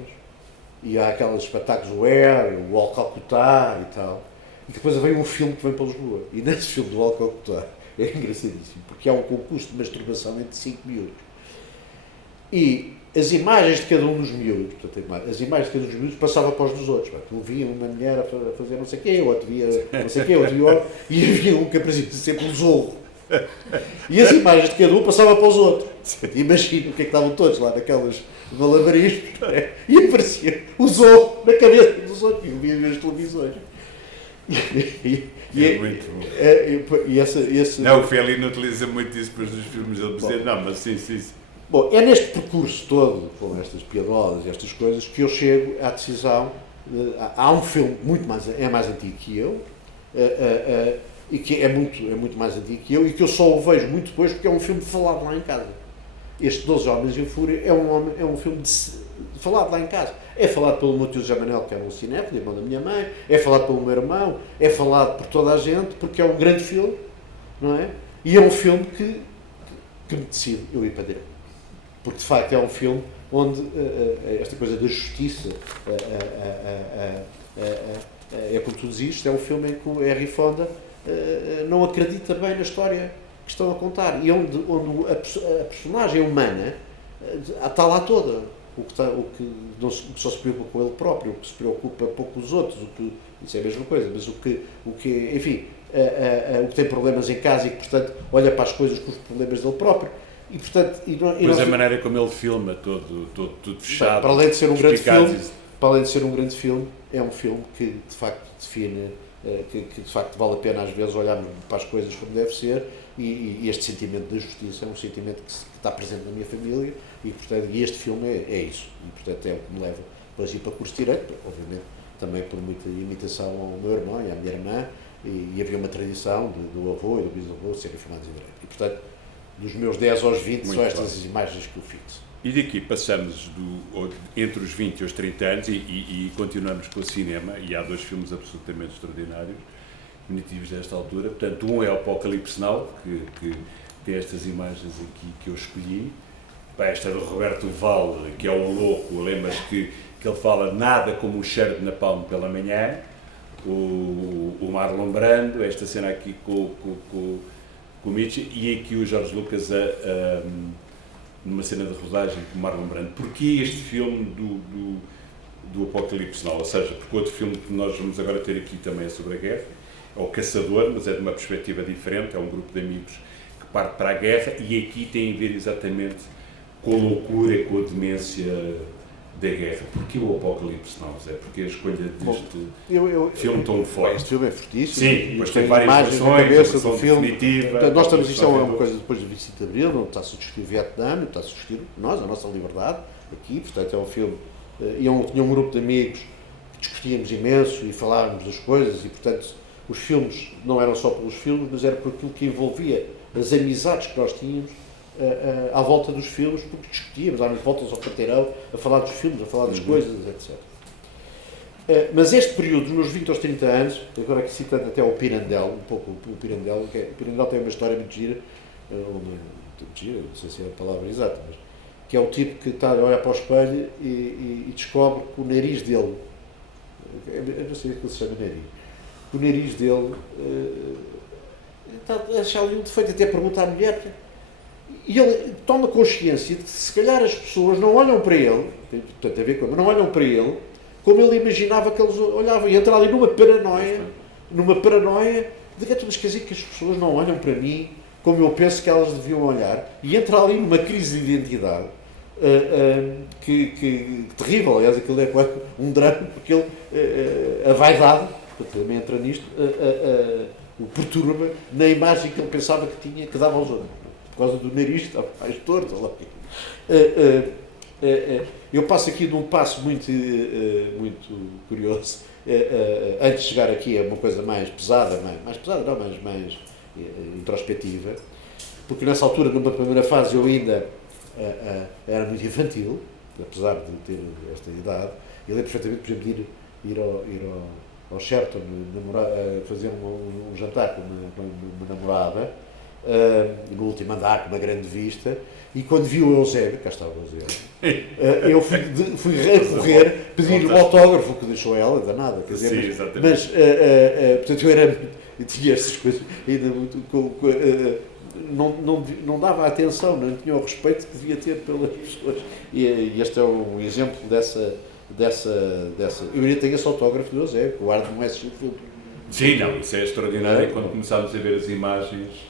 e há aqueles espetáculos do Air, o Calcutá e tal, e depois vem um filme que vem para Lisboa, e nesse filme do Calcutá é engraçadíssimo, porque há um concurso de masturbação entre 5 miúdos. E as imagens de cada um dos miúdos, portanto, as imagens de cada um dos miúdos passavam para os dos outros. Um via uma mulher a fazer não sei o quê, outro via não sei o quê, outro via outro, e havia um que aparecia sempre um zorro. E as imagens de cada um passavam para os outros. Imagina o que é que estavam todos lá naquelas malabarismos, e aparecia o zorro na cabeça dos outros, e eu via as televisões. Muito bom. Não, o Fellini utiliza muito isso depois dos filmes dele, dizer, não, mas sim. Bom, é neste percurso todo, com estas piadolas e estas coisas, que eu chego à decisão, há um filme é mais antigo que eu, e que é muito mais antigo que eu, e que eu só o vejo muito depois porque é um filme falado lá em casa. Este 12 Homens em Fúria é um filme falado lá em casa. É falado pelo meu tio José Manuel, que era um cinéfilo, irmão da minha mãe, é falado pelo meu irmão, é falado por toda a gente, porque é um grande filme, não é? E é um filme que me decide eu ir para dentro. Porque, de facto, é um filme onde esta coisa da justiça é como tu dizes, é um filme em que o Henry Fonda não acredita bem na história que estão a contar, e onde a personagem humana está lá toda, o que só se preocupa com ele próprio, o que se preocupa pouco com os outros, isso é a mesma coisa, mas o que tem problemas em casa e que, portanto, olha para as coisas com os problemas dele próprio. E, portanto, a maneira como ele filma, tudo fechado. Para além de ser um grande filme, é um filme que de facto define, que de facto vale a pena às vezes olharmos para as coisas como deve ser, e este sentimento da justiça é um sentimento que está presente na minha família, e portanto este filme é isso, e portanto é o que me leva depois a ir para curso de Direito, obviamente também por muita imitação ao meu irmão e à minha irmã, e havia uma tradição do avô e do bisavô serem formados em Direito, e portanto dos meus 10 aos 20 são estas as imagens que eu fixo. E daqui passamos entre os 20 e os 30 anos e continuamos com o cinema, e há 2 filmes absolutamente extraordinários, definitivos desta altura. Portanto, um é o Apocalipse Now, que tem estas imagens aqui que eu escolhi. Esta do Roberto Valle, que é o louco, lembras que ele fala nada como o cheiro de napalm pela manhã. O Marlon Brando, esta cena aqui com o Mitch, e aqui o Jorge Lucas numa cena de rodagem com o Marlon Brando. Porquê este filme do Apocalipse Now? Ou seja, porque outro filme que nós vamos agora ter aqui também é sobre a guerra, é o Caçador, mas é de uma perspectiva diferente, é um grupo de amigos que parte para a guerra, e aqui tem a ver exatamente com a loucura, com a demência da guerra. Porquê o Apocalipse Now, Zé? Porquê a escolha deste filme tão forte? Este filme é fortíssimo. Sim, mas tem várias versões, na cabeça do filme. Definitiva. Portanto, nós estamos, isto é uma coisa depois de 25 de Abril, não está-se a discutir o Vietnã, não está-se a discutir nós, a nossa liberdade, aqui, portanto é um filme, tinha um grupo de amigos que discutíamos imenso e falávamos das coisas, e portanto os filmes não eram só pelos filmes, mas era por aquilo que envolvia as amizades que nós tínhamos à volta dos filmes, porque discutíamos, dávamos voltas ao quarteirão a falar dos filmes, a falar das coisas, etc. Mas este período, dos meus 20 aos 30 anos, agora aqui citando até o Pirandello, um pouco o Pirandello, o Pirandello tem uma história muito gira, não sei se é a palavra exata, mas que é o tipo que está a olhar para o espelho e descobre que o nariz dele, eu não sei o que ele se chama nariz, o nariz dele está a achar ali um defeito, até pergunta à mulher. E ele toma consciência de que se calhar as pessoas não olham para ele, portanto, a ver como, não olham para ele como ele imaginava que eles olhavam, e entra ali numa paranoia de que mas quer dizer que as pessoas não olham para mim como eu penso que elas deviam olhar, e entra ali numa crise de identidade que terrível, aliás, aquilo é um drama, porque ele, a vaidade, também entra nisto, o perturba na imagem que ele pensava que tinha, que dava aos outros. Por causa do nariz, estava mais torto. Eu passo aqui de um passo muito curioso. Antes de chegar aqui a uma coisa mais pesada, mais introspectiva, porque nessa altura, numa primeira fase, eu ainda era muito infantil, apesar de ter esta idade. Eu lembro perfeitamente, por exemplo, de ir ao Sheraton fazer um jantar com uma namorada, no último andar, com uma grande vista, e quando vi o Eusébio, cá estava o Eusébio, eu fui correr, pedir-lhe um autógrafo, que deixou ela, danada, quer dizer, sim, mas portanto eu tinha estas coisas ainda muito, não dava atenção, não tinha o respeito que devia ter pelas pessoas, e este é um exemplo dessa eu ainda tenho esse autógrafo do Eusébio, que o ar não é filme. Sim, não, isso é extraordinário, quando começámos a ver as imagens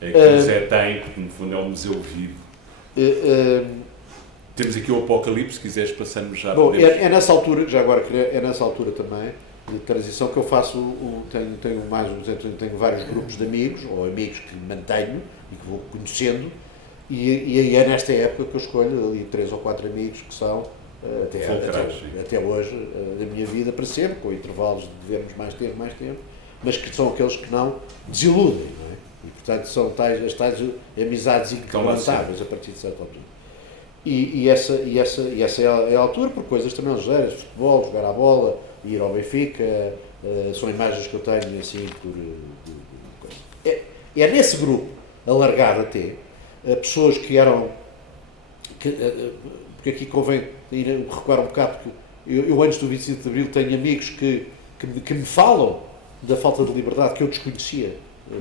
que o Zé tem, porque no fundo é um museu vivo. Temos aqui o Apocalipse, se quiseres passamos já. Bom, é nessa altura, já agora, é nessa altura também, de transição, que eu faço, tenho vários grupos de amigos, ou amigos que mantenho e que vou conhecendo, e aí é nesta época que eu escolho ali 3 ou 4 amigos que são, até hoje, da minha vida para sempre, com intervalos de vermos mais tempo, mas que são aqueles que não desiludem, não é? E, portanto, são as tais amizades inquebrantáveis a partir de certa altura. E essa é a altura, por coisas também ligeiras, futebol, jogar à bola, ir ao Benfica, são imagens que eu tenho assim é nesse grupo, alargado até, pessoas que eram, porque aqui convém ir recuar um bocado, porque eu antes do 25 de Abril tenho amigos que me falam da falta de liberdade que eu desconhecia,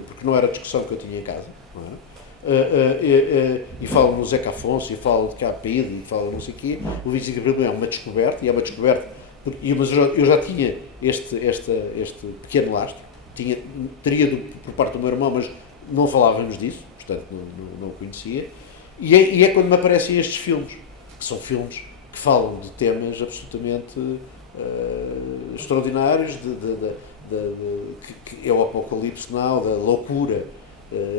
porque não era a discussão que eu tinha em casa, não é? E falam no Zeca Afonso, e falam de Capide, e falam não sei o quê. O 25 de Abril é uma descoberta, mas eu já tinha este pequeno lastro, teria por parte do meu irmão, mas não falávamos disso, portanto não o conhecia, e é quando me aparecem estes filmes, que são filmes que falam de temas absolutamente extraordinários, que é o Apocalipse Now, da loucura,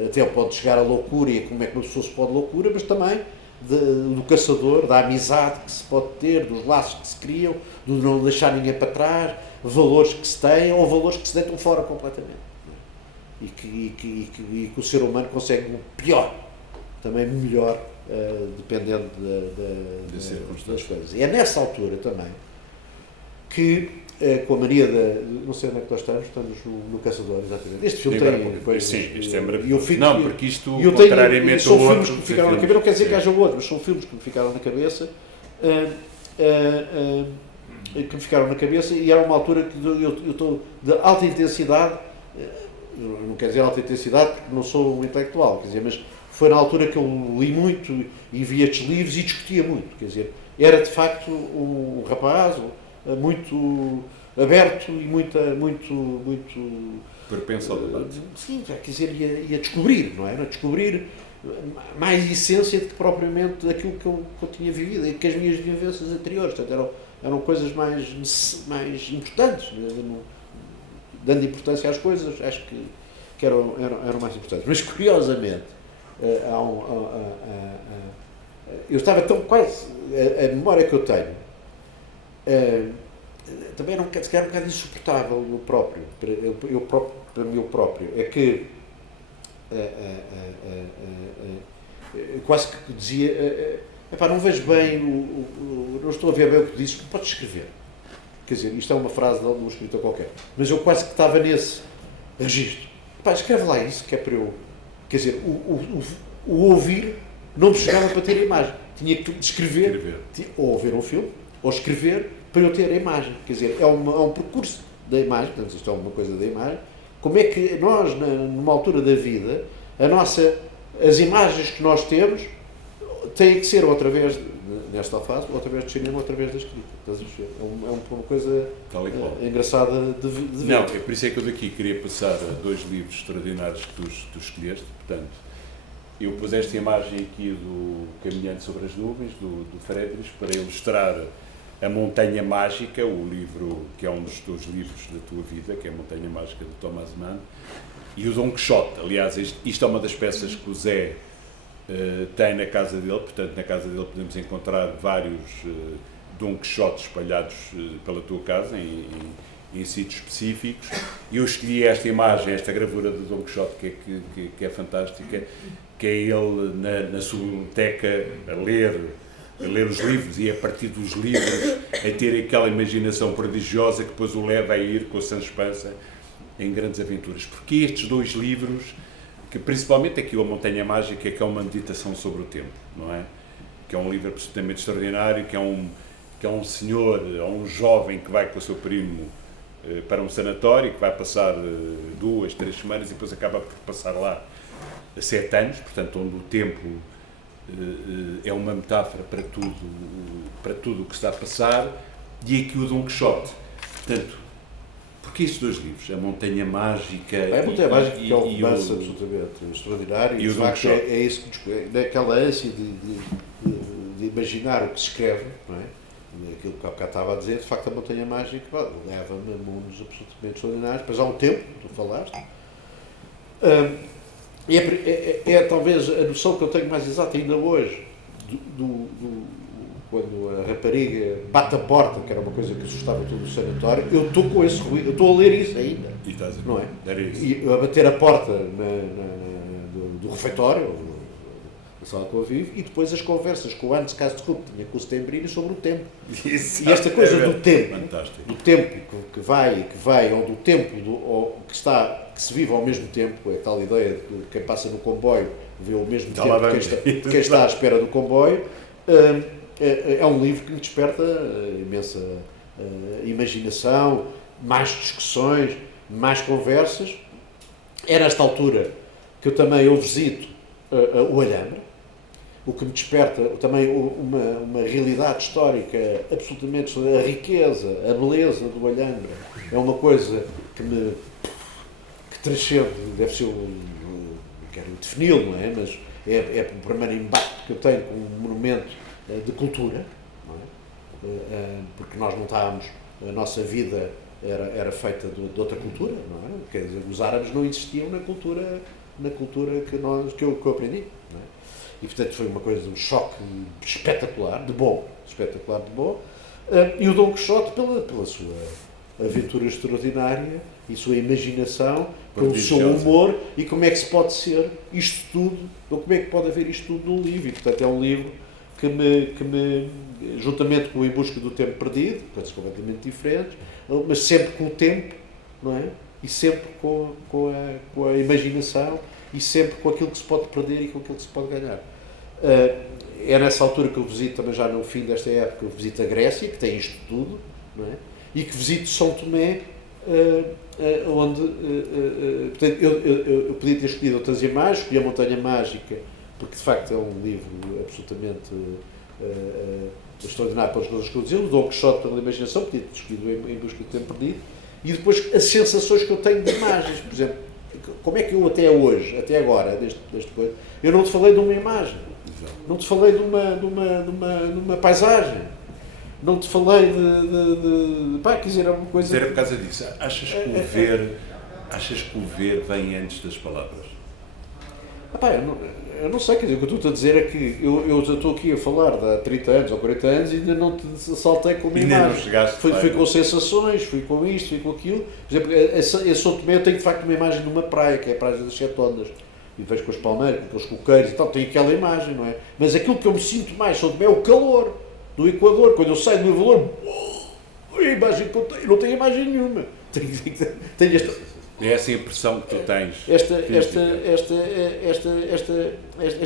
até pode chegar à loucura e como é que uma pessoa se pode loucura, mas também do caçador, da amizade que se pode ter, dos laços que se criam, do não deixar ninguém para trás, valores que se têm ou valores que se deitam fora completamente. E que o ser humano consegue o pior também melhor, dependendo das coisas. E é nessa altura também que, com a mania não sei onde é que nós estamos no Caçador, exatamente. Este filme tem... Sim, este é maravilhoso. Não, porque isto, contrariamente são filmes que me ficaram na cabeça, não quer dizer que haja outros, mas são filmes que me ficaram na cabeça, e era uma altura que eu estou de alta intensidade, não quer dizer alta intensidade porque não sou um intelectual, quer dizer, mas foi na altura que eu li muito e via estes livros e discutia muito, quer dizer, era de facto um rapaz muito aberto e muito propenso ao debate. Sim, quer dizer, ia descobrir, não é? A descobrir mais essência do que propriamente aquilo que eu tinha vivido e que as minhas vivências anteriores, portanto, eram coisas mais importantes, dando importância às coisas, acho que eram mais importantes. Mas, curiosamente, eu estava tão quase... A memória que eu tenho também era um bocado insuportável para mim próprio. É que quase que dizia... não vejo bem, não estou a ver bem o que dizes, não podes escrever. Quer dizer, isto é uma frase de um escritor qualquer. Mas eu quase que estava nesse registro. Escreve lá isso, que é para eu... Quer dizer, o ouvir não me chegava para ter a imagem. Tinha que escrever, ou ver um filme, ou escrever, para eu ter a imagem. Quer dizer, é um percurso da imagem, portanto, isto é uma coisa da imagem. Como é que nós, numa altura da vida, as imagens que nós temos têm que ser outra vez, nesta fase, outra vez de cinema, outra vez da escrita. Estás a ver? É uma coisa engraçada de ver. Não, é por isso é que eu daqui queria passar a 2 livros extraordinários que tu escolheste. Portanto, eu pus esta imagem aqui do Caminhando sobre as Nuvens, do Friedrich, para ilustrar A Montanha Mágica, o livro que é um dos teus livros da tua vida, que é A Montanha Mágica, de Thomas Mann, e o Dom Quixote. Aliás, isto é uma das peças que o Zé tem na casa dele, portanto, na casa dele podemos encontrar vários Dom Quixotes espalhados pela tua casa, em sítios específicos, e eu escolhi esta imagem, esta gravura do Dom Quixote, que é fantástica, que é ele na sua biblioteca a ler os livros, e a partir dos livros a ter aquela imaginação prodigiosa que depois o leva a ir com a Sancho Panza em grandes aventuras. Porque estes 2 livros, que principalmente aqui A Montanha Mágica, que é uma meditação sobre o tempo, não é? Que é um livro absolutamente extraordinário, que é um senhor, um jovem que vai com o seu primo para um sanatório, que vai passar 2, 3 semanas e depois acaba por passar lá 7 anos, portanto, onde o tempo é uma metáfora para tudo o que está a passar, e aqui o Dom Quixote. Portanto, porque estes 2 livros, A Montanha Mágica... A Montanha Mágica, que é um romance absolutamente extraordinário, e de facto é isso que naquela ânsia de imaginar o que se escreve, não é? Aquilo que eu cá estava a dizer, de facto a Montanha Mágica leva-me a mundos absolutamente extraordinários, depois há um tempo, tu falaste, é talvez a noção que eu tenho mais exata ainda hoje, quando a rapariga bate a porta, que era uma coisa que assustava todo o sanatório, eu estou com esse ruído, eu estou a ler isso ainda, não é? E a bater a porta do refeitório, na sala que eu vivo, e depois as conversas com o Hans Castrup, tinha com o Stembrini sobre o tempo. E esta coisa do tempo, do tempo que vai, ou do tempo que se vive ao mesmo tempo, é tal ideia de que quem passa no comboio vê ao mesmo tempo quem está à espera do comboio. É um livro que me desperta imensa imaginação, mais discussões, mais conversas. É nesta altura que eu visito o Alhambra, o que me desperta também uma realidade histórica absolutamente, a riqueza, a beleza do Alhambra. É uma coisa que transcende, deve ser, não quero defini-lo, não é? Mas é o primeiro embate que eu tenho com um monumento de cultura, não é? Porque nós não estávamos, a nossa vida era feita de outra cultura, não é? Quer dizer, os árabes não existiam na cultura que eu aprendi, não é? E portanto foi uma coisa, um choque espetacular de bom, e o Dom Quixote pela sua aventura extraordinária e sua imaginação, com o seu Prodigiosa. humor, e como é que se pode ser isto tudo, ou como é que pode haver isto tudo num livro. E, portanto, é um livro que me juntamente com o Em Busca do Tempo Perdido, coisas completamente diferentes, mas sempre com o tempo, não é? E sempre com a imaginação, e sempre com aquilo que se pode perder e com aquilo que se pode ganhar. É nessa altura que eu visito, também já no fim desta época, eu visito a Grécia, que tem isto tudo, não é? E que visito São Tomé, onde portanto, eu podia ter escolhido outras imagens, escolhi a Montanha Mágica, porque de facto é um livro absolutamente extraordinário pelas coisas que eu dizia, o Dom Quixote pela imaginação, podia ter escolhido Em Busca do Tempo Perdido, e depois as sensações que eu tenho de imagens, por exemplo, como é que eu até hoje, até agora, deste coisa, eu não te falei de uma imagem, não te falei de uma paisagem, não te falei pá, quer dizer, alguma coisa... Mas era por causa disso. Achas que o ver vem antes das palavras? Pá, eu não sei, quer dizer, o que eu estou a dizer é que eu já estou aqui a falar de há 30 anos ou 40 anos e ainda não te saltei com uma Ainda imagem. não chegaste. Fui com sensações, fui com isto, fui com aquilo. Por exemplo, em São Tomé eu tenho de facto uma imagem de uma praia, que é a Praia das Sete Ondas. E vejo com as palmeiras, com os coqueiros e tal, tem aquela imagem, não é? Mas aquilo que eu me sinto mais São Tomé é o calor do Equador. Quando eu saio do Equador, a imagem que eu tenho, não tenho imagem nenhuma. Tenho esta... É essa a impressão que tu tens. Esta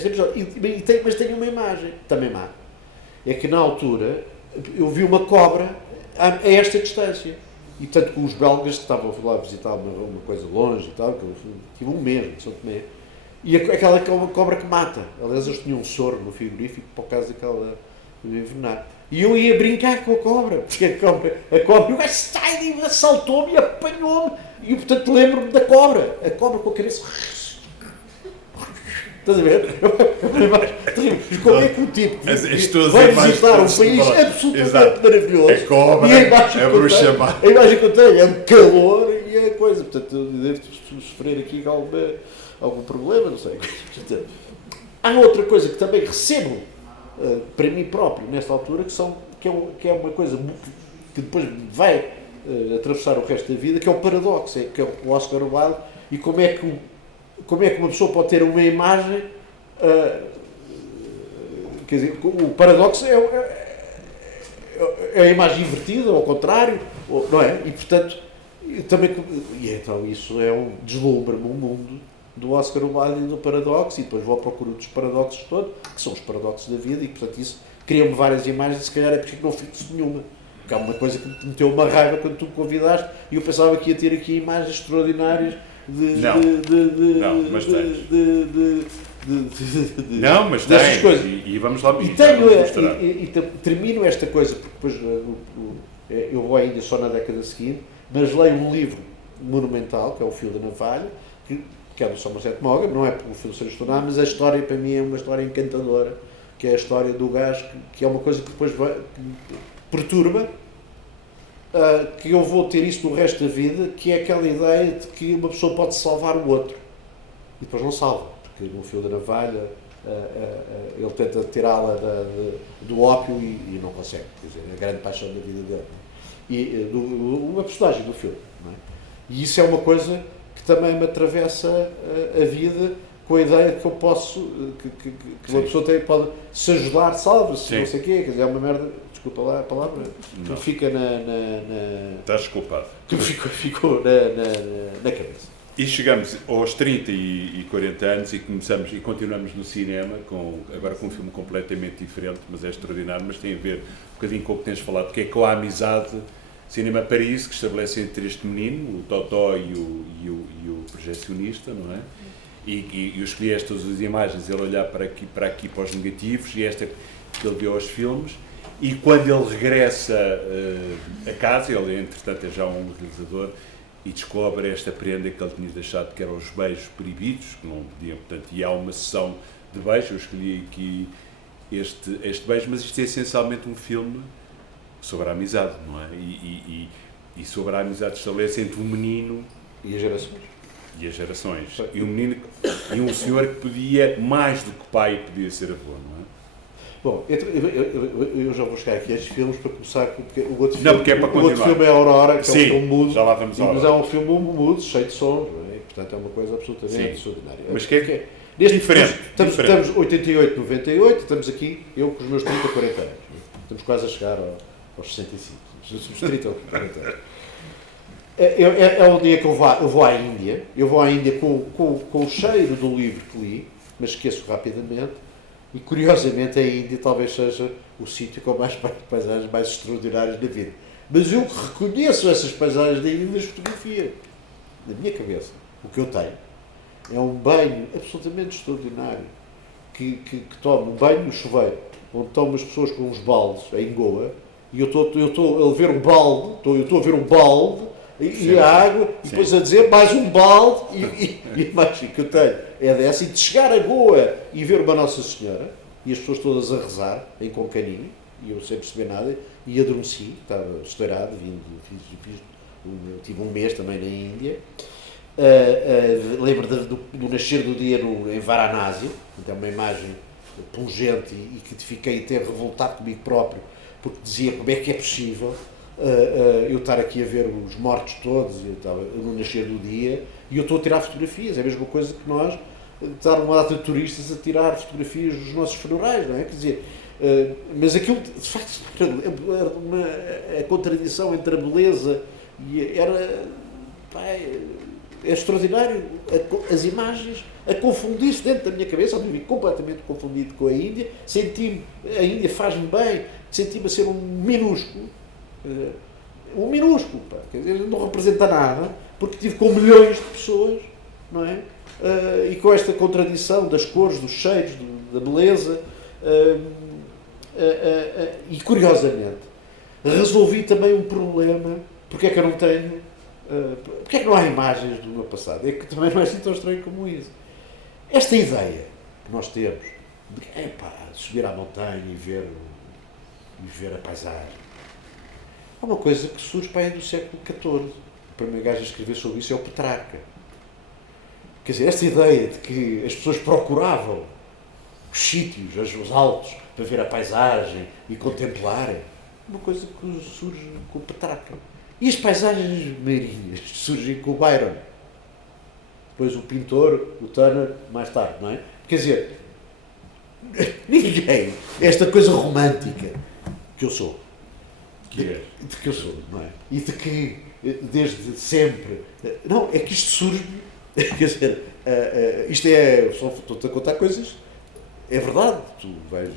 episódio. Mas tenho uma imagem também má. É que na altura eu vi uma cobra a esta distância. E tanto que os belgas que estavam lá a visitar uma coisa longe e tal, que eu tive um mês em São Tomé, e aquela cobra que mata. Aliás, eles tinham um soro no frigorífico por causa daquela envenenar. E eu ia brincar com a cobra, porque a cobra, o gajo sai e assaltou-me e apanhou-me. E portanto lembro-me da cobra, a cobra com a cabeça. Estás a ver? Como é que o tipo vai visitar um país absolutamente maravilhoso? A cobra, a bruxa má. A imagem que eu tenho é um calor e a coisa. Portanto, eu devo sofrer aqui algum problema, não sei. Há outra coisa que também recebo para mim próprio nesta altura, que é uma coisa que depois vai atravessar o resto da vida, que é o paradoxo, que é o Oscar Wilde, e como é que uma pessoa pode ter uma imagem, quer dizer, o paradoxo é a imagem invertida, ao contrário, não é? E portanto, então isso deslumbra-me o mundo do Oscar Wilde e do paradoxo, e depois vou à procura dos paradoxos todos, que são os paradoxos da vida, e portanto isso cria-me várias imagens, e se calhar é porque não fixo nenhuma. Porque há uma coisa que me meteu uma raiva quando tu me convidaste, e eu pensava que ia ter aqui imagens extraordinárias Não, mas dessas coisas. E vamos lá e termino esta coisa, porque depois eu vou ainda só na década seguinte, mas leio um livro monumental, que é O Fio da Navalha, que é do Somerset Maugham, não é pelo fio ser estudar, mas a história para mim é uma história encantadora, que é a história do gajo, que é uma coisa que depois perturba, que eu vou ter isso no resto da vida, que é aquela ideia de que uma pessoa pode salvar o outro e depois não salva, porque no Fio da Navalha ele tenta tirá-la do ópio e não consegue, quer dizer, é a grande paixão da vida dele, e uma personagem do filme, não é? E isso é uma coisa que também me atravessa a vida, com a ideia de que eu posso, que uma pessoa pode se ajudar, salva-se, não sei o quê, quer dizer, é uma merda, desculpa lá a palavra, que fica Estás desculpado. Que ficou na cabeça. E chegamos aos 30 e 40 anos e continuamos no cinema, agora com um filme completamente diferente, mas é extraordinário, mas tem a ver um bocadinho com o que tens falado, que é com a amizade Cinema Paris, que estabelece entre este menino, o Totó e o projecionista, não é? E eu escolhi estas duas imagens, ele olhar para aqui para os negativos, e esta que ele viu aos filmes, e quando ele regressa a casa, ele entretanto é já um realizador, e descobre esta prenda que ele tinha deixado, que eram os beijos proibidos, que não podiam, portanto, e há uma sessão de beijos, eu escolhi aqui este beijo, mas isto é essencialmente um filme sobre a amizade, não é? E sobre a amizade que estabelece entre um menino e as gerações. E um menino e um senhor que podia, mais do que pai, podia ser avô, não é? Bom, eu já vou chegar aqui a estes filmes para começar, porque o outro Não, filme, porque é para o outro continuar. filme é a Aurora, que Sim, é um filme mudo, já lá vamos mas agora. é um filme mudo, cheio de sons, não é? E, portanto é uma coisa absolutamente Sim. extraordinária. Mas que é Neste, diferente, estamos, diferente. estamos 88, 98, estamos aqui, eu com os meus 30, 40 anos. Estamos quase a chegar aos 65. Os 30 ou 40 anos. É um dia que eu vou à Índia. Eu vou à Índia com o cheiro do livro que li, mas esqueço rapidamente. E curiosamente a Índia talvez seja o sítio com mais paisagens mais extraordinárias da vida. Mas eu reconheço essas paisagens da Índia nas fotografias. Na minha cabeça, o que eu tenho é um banho absolutamente extraordinário que toma um banho no chuveiro, onde estão umas pessoas com uns baldes em Goa, e eu estou a ver um balde, eu estou a ver um balde e a água, e depois a dizer mais um balde, e a imagem que eu tenho é dessa, e de chegar a Goa e ver uma Nossa Senhora, e as pessoas todas a rezar, em Concaninho, e eu sem perceber nada, e adormeci, estava estourado, tive um mês também na Índia. Lembro do nascer do dia em Varanasi, então uma imagem pungente e que fiquei até revoltado comigo próprio, porque dizia como é que é possível eu estar aqui a ver os mortos todos no nascer do dia, e eu estou a tirar fotografias. É a mesma coisa que nós estar uma data de turistas a tirar fotografias dos nossos funerais, não é? Quer dizer, mas aquilo de facto era a contradição entre a beleza e é extraordinário, as imagens a confundir-se dentro da minha cabeça. Eu vivi completamente confundido com a Índia, a Índia faz-me bem, senti-me a ser um minúsculo, pá. Quer dizer, não representa nada, porque estive com milhões de pessoas, não é? E com esta contradição das cores, dos cheiros, da beleza, e curiosamente resolvi também um problema. Porque é que eu não tenho, porque é que não há imagens do meu passado? É que também não é assim tão estranho como isso. Esta ideia que nós temos de subir à montanha e ver a paisagem é uma coisa que surge para aí do século XIV. O primeiro gajo a escrever sobre isso é o Petrarca. Quer dizer, esta ideia de que as pessoas procuravam os sítios, os altos, para ver a paisagem e contemplarem, é uma coisa que surge com o Petrarca. E as paisagens marinhas surgem com o Byron. Depois o pintor, o Turner, mais tarde, não é? Quer dizer, ninguém, esta coisa romântica que eu sou, de que eu sou, não é? E de que, desde sempre, não, é que isto surge, quer dizer, isto estou-te a contar coisas, é verdade, tu vais,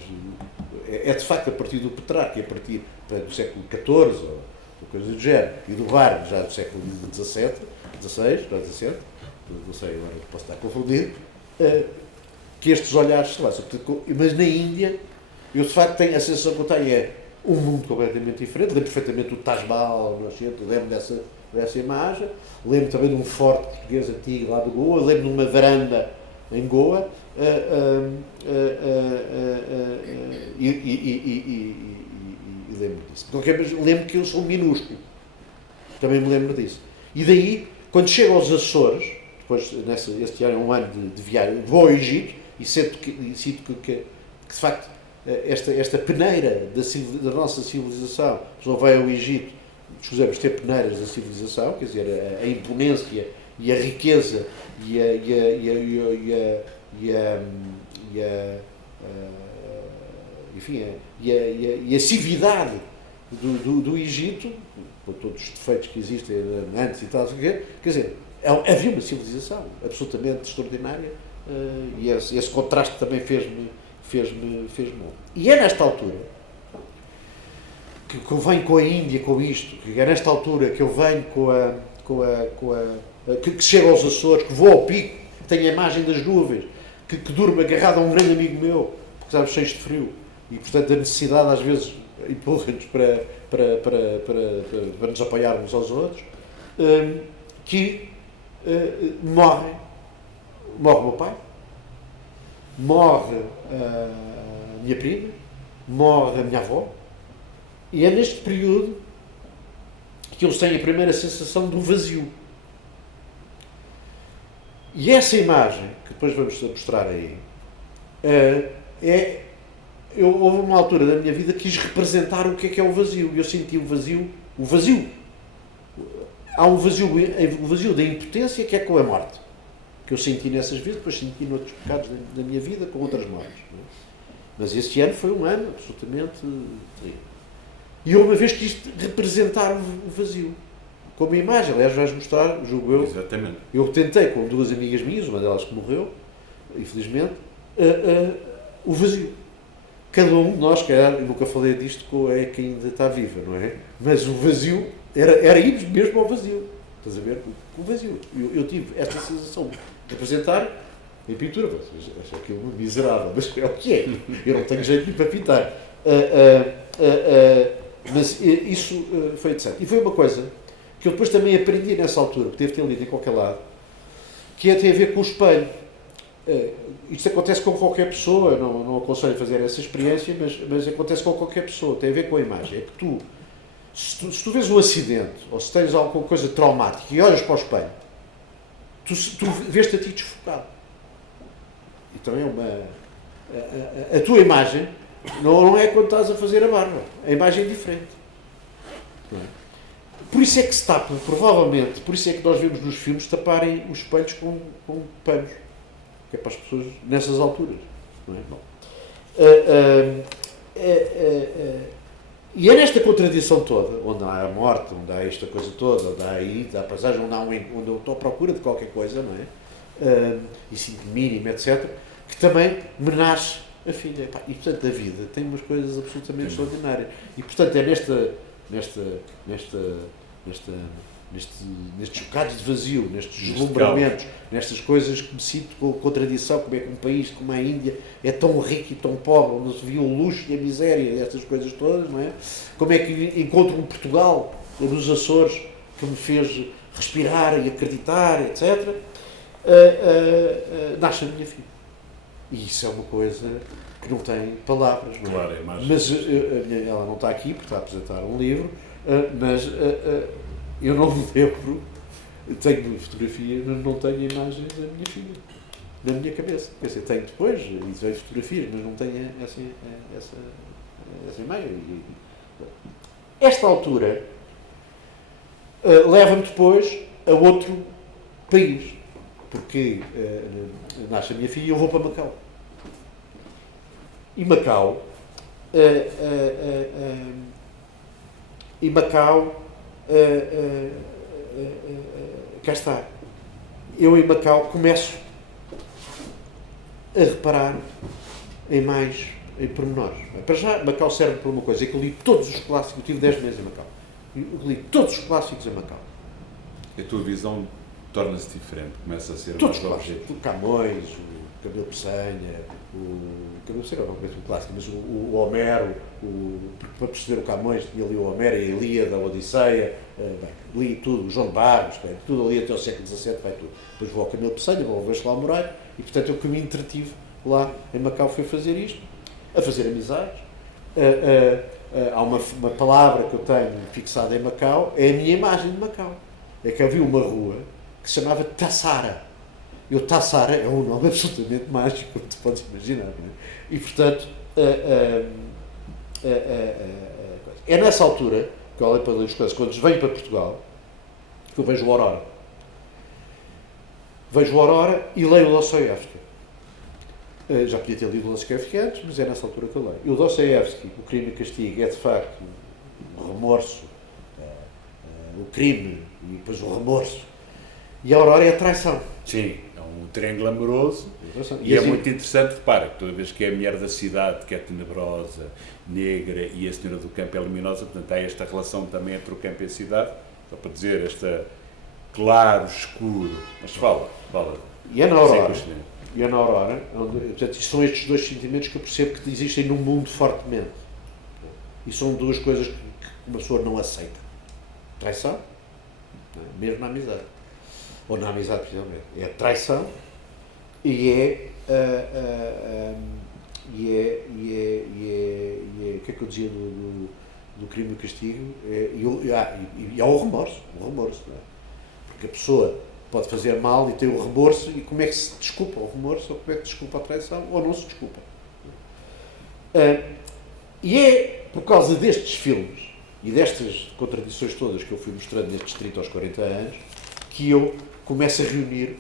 é de facto a partir do Petrarca, a partir do século XIV, ou coisa do género, e do Byron já do século XVII, não sei, agora posso estar confundido, que estes olhares se passam. Mas na Índia, eu de facto tenho a sensação que eu tenho é um mundo completamente diferente. Lembro perfeitamente do Taj Mahal, lembro dessa imagem, lembro também de um forte português antigo lá de Goa, lembro de uma varanda em Goa, e lembro disso. Mas lembro que eu sou minúsculo, também me lembro disso. E daí, quando chego aos Açores, depois este ano é um ano de viagem, vou ao Egito e sinto que de facto esta peneira da nossa civilização, a pessoa vai ao Egito, escusamos ter peneiras da civilização, quer dizer, a imponência e a riqueza e a civilidade do Egito, com todos os defeitos que existem antes e tal, quer dizer, havia uma civilização absolutamente extraordinária, e esse contraste também fez-me. E é nesta altura que eu venho com a Índia, com isto, que é nesta altura que eu venho que chego aos Açores, que vou ao pico, que tenho a imagem das nuvens, que durmo agarrado a um grande amigo meu, porque estamos cheios de frio, e portanto a necessidade às vezes empurra-nos para nos apoiarmos aos outros, que morre o meu pai, morre a minha prima, morre a minha avó, e é neste período que eles têm a primeira sensação do vazio. E essa imagem, que depois vamos mostrar aí, é houve uma altura da minha vida que quis representar o que é o vazio. E eu senti o vazio. Há um vazio, o vazio da impotência que é com a morte. Que eu senti nessas vezes, depois senti noutros pecados da minha vida com outras mortes. Não é? Mas este ano foi um ano absolutamente terrível. E eu uma vez quis representar o vazio. Com uma imagem, aliás, vais mostrar, julgo eu. Exatamente. Eu tentei com duas amigas minhas, uma delas que morreu, infelizmente, o vazio. Cada um de nós, eu nunca falei disto com a que ainda está viva, não é? Mas o vazio, era irmos mesmo ao vazio. Estás a ver? O vazio. Eu tive esta sensação de representar em pintura, acho aquilo miserável, mas é o que é. Eu não tenho jeito para pintar. Mas isso foi de certo. E foi uma coisa que eu depois também aprendi nessa altura, que devo ter lido em qualquer lado, que tem a ver com o espelho. Isto acontece com qualquer pessoa, não aconselho a fazer essa experiência, mas acontece com qualquer pessoa, tem a ver com a imagem. É que se tu vês um acidente, ou se tens alguma coisa traumática e olhas para o espelho, tu vês-te a ti desfocado. Então a tua imagem não é quando estás a fazer a barba, a imagem é diferente. Não é? Por isso é que se tapa, provavelmente, por isso é que nós vemos nos filmes taparem os espelhos com panos. Que é para as pessoas nessas alturas. Não é? Bom. E é nesta contradição toda, onde há a morte, onde há esta coisa toda, onde há a ida, a passagem, onde eu estou à procura de qualquer coisa, não é? E sinto mínimo, etc., que também me nasce a filha. E, portanto, a vida tem umas coisas absolutamente extraordinárias. E, portanto, é nestes chocados de vazio, nestes deslumbramentos, nestas coisas que me sinto com contradição, como é que um país como a Índia é tão rico e tão pobre, onde se viu o luxo e a miséria destas coisas todas, não é? Como é que encontro um Portugal nos Açores que me fez respirar e acreditar, etc. Nasce a minha filha. E isso é uma coisa que não tem palavras, não é? Claro, é mais. Mas ela não está aqui porque está a apresentar um livro, mas eu não me lembro, tenho fotografias, mas não tenho imagens da minha filha na minha cabeça. Quer dizer, tenho depois, e vejo fotografias, mas não tenho essa imagem. Esta altura leva-me depois a outro país, porque nasce a minha filha e eu vou para Macau. E Macau cá está. Eu em Macau começo a reparar em pormenores. Para já, Macau serve para uma coisa, é que eu li todos os clássicos, eu tive 10 meses em Macau. Eu li todos os clássicos em Macau. A tua visão torna-se diferente, começa a ser todos mais os clássicos. O Camões, o Camilo Peçanha, o Camilo Peçanha não conheço o clássico, mas o Homero, para perceber o Camões tinha ali o Homero, a Ilíada, a Odisseia, li tudo, o João de Barros, tudo ali até o século XVII, vai tudo. Depois vou ao Camilo Peçanha, vou ao Venceslau Moraes, e portanto eu que me entretive lá em Macau foi fazer isto, a fazer amizades. Há uma palavra que eu tenho fixada em Macau, é a minha imagem de Macau. É que havia uma rua que se chamava Tassara. E o Tassara é um nome absolutamente mágico, como tu podes imaginar. Não é? E, portanto, é nessa altura que eu olho para as coisas, quando venho para Portugal, que eu vejo o Aurora. Vejo o Aurora e leio o Dostoiévski. Já podia ter lido o Dostoiévski antes, mas é nessa altura que eu leio. E o Dostoiévski, o Crime e Castigo, é de facto o remorso, o crime e depois o remorso. E a Aurora é a traição. Sim, é um triângulo amoroso e é muito interessante, repara, toda vez que é a mulher da cidade, que é tenebrosa, negra, e a senhora do campo é luminosa, portanto há esta relação também entre o campo e a cidade, só para dizer, esta claro, escuro, mas fala. E é na Aurora, portanto, são estes dois sentimentos que eu percebo que existem no mundo fortemente. E são duas coisas que uma pessoa não aceita. Traição, mesmo na amizade. Ou na amizade, principalmente. É a traição e o que é que eu dizia do Crime e Castigo? E há o remorso. Não é? Porque a pessoa pode fazer mal e tem o remorso, e como é que se desculpa o remorso, ou como é que se desculpa a traição, ou não se desculpa. E é por causa destes filmes e destas contradições todas que eu fui mostrando nestes 30 aos 40 anos que eu começo a reunir,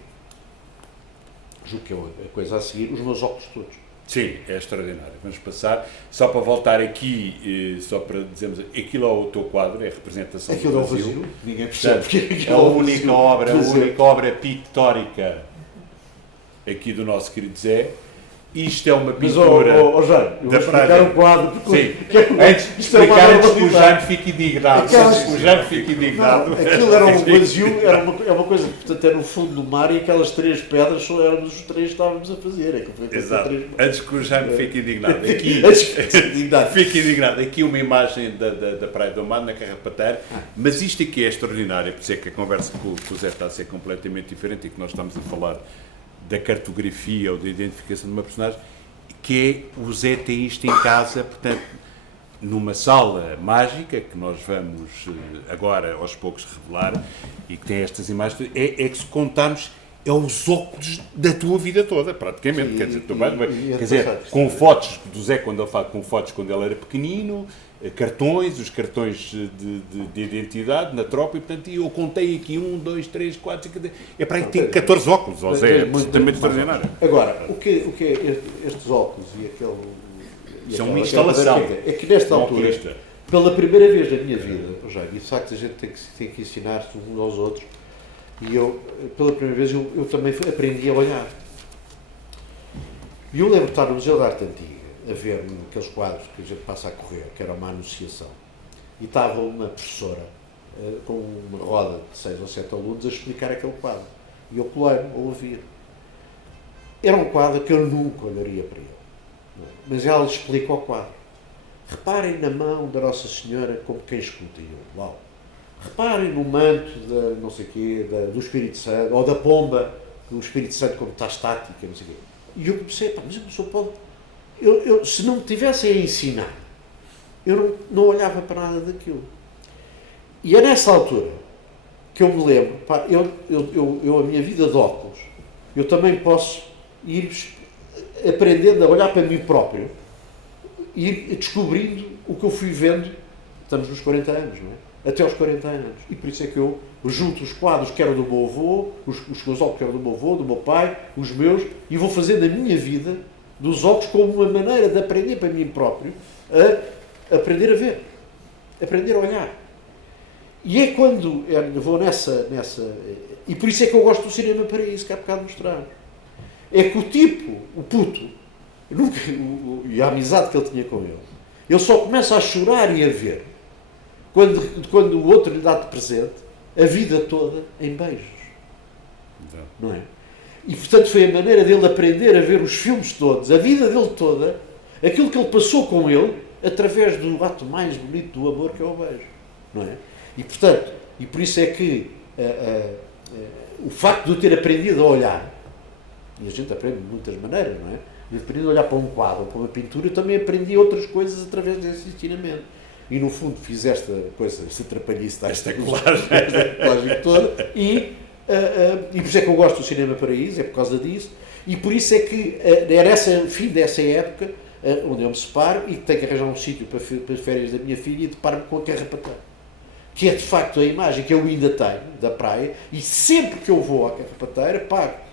julgo que é a coisa a seguir, os meus óculos todos. Sim, é extraordinário. Vamos passar, só para voltar aqui, só para dizermos, aquilo é o teu quadro, é a representação aquilo do vazio. vazio. Ninguém percebe. Portanto, é a única obra pictórica aqui do nosso querido Zé. Isto é uma pintura. Mas, Jaime, eu vou explicar o quadro. Sim, antes de explicar, antes que o Jaime fique indignado. O Jaime fique indignado. Aquilo era um vazio, é uma coisa que, portanto, era no fundo do mar e aquelas 3 pedras só éramos os 3 que estávamos a fazer. Exato. Antes que o Jaime fique indignado. Aqui, fique indignado. Aqui uma imagem da Praia do Mar, na Carrapateira. Mas isto aqui é extraordinário, por isso é que a conversa com o Zé está a ser completamente diferente e que nós estamos a falar da cartografia ou da identificação de uma personagem, que é o Zé tem isto em casa, portanto, numa sala mágica, que nós vamos agora aos poucos revelar, e que tem estas imagens, é que se contarmos, é os óculos da tua vida toda, praticamente. Sim, quer dizer, quer dizer, com fotos do Zé, quando ele fala com fotos quando ele era pequenino, cartões, os cartões de identidade na tropa, e portanto eu contei aqui 1, 2, 3, 4, 5, é para aí que tem 14 óculos, ou seja, é absolutamente extraordinário. Agora, o que é estes óculos e aquele... São uma instalação. É que nesta altura, pela primeira vez na minha vida, já, e de facto a gente tem que ensinar-se uns aos outros, e eu, pela primeira vez, eu também aprendi a olhar. E eu lembro de estar no Museu da Arte Antiga, a ver aqueles quadros que a gente passa a correr, que era uma anunciação. E estava uma professora com uma roda de 6 ou 7 alunos a explicar aquele quadro. E eu colei-me a ouvir. Era um quadro que eu nunca olharia para ele. Mas ela explica o quadro. Reparem na mão da Nossa Senhora como quem escuta. E eu, uau. Reparem no manto da, não sei quê, do Espírito Santo, ou da pomba, do Espírito Santo como está estática, não sei quê. E eu comecei, mas eu não sou pobre. Eu, se não me tivessem a ensinar, eu não olhava para nada daquilo. E é nessa altura que eu me lembro, pá, a minha vida de óculos, eu também posso ir aprendendo a olhar para mim próprio e ir descobrindo o que eu fui vendo, estamos nos 40 anos, não é? Até aos 40 anos. E por isso é que eu junto os quadros que eram do meu avô, os meus óculos que eram do meu avô, do meu pai, os meus, e vou fazendo a minha vida dos óculos como uma maneira de aprender para mim próprio a aprender a ver, aprender a olhar. E é quando eu vou nessa... E por isso é que eu gosto do cinema para isso, que há bocado mostrar. É que o tipo, o puto, e a amizade que ele tinha com ele só começa a chorar e a ver quando o outro lhe dá de presente a vida toda em beijos. Não é? E portanto foi a maneira dele aprender a ver os filmes todos, a vida dele toda, aquilo que ele passou com ele, através do ato mais bonito do amor que é o beijo. Não é? E portanto, e por isso é que o facto de eu ter aprendido a olhar, e a gente aprende de muitas maneiras, não é? Eu aprendi a olhar para um quadro, para uma pintura, eu também aprendi outras coisas através desse ensinamento. E no fundo fiz esta coisa, esta trapalhice, esta colagem toda, e por isso é que eu gosto do Cinema Paraíso, é por causa disso, e por isso é que era fim dessa época onde eu me separo e tenho que arranjar um sítio para as férias da minha filha e deparo-me com a Carrapateira, que é de facto a imagem que eu ainda tenho da praia, e sempre que eu vou à Carrapateira,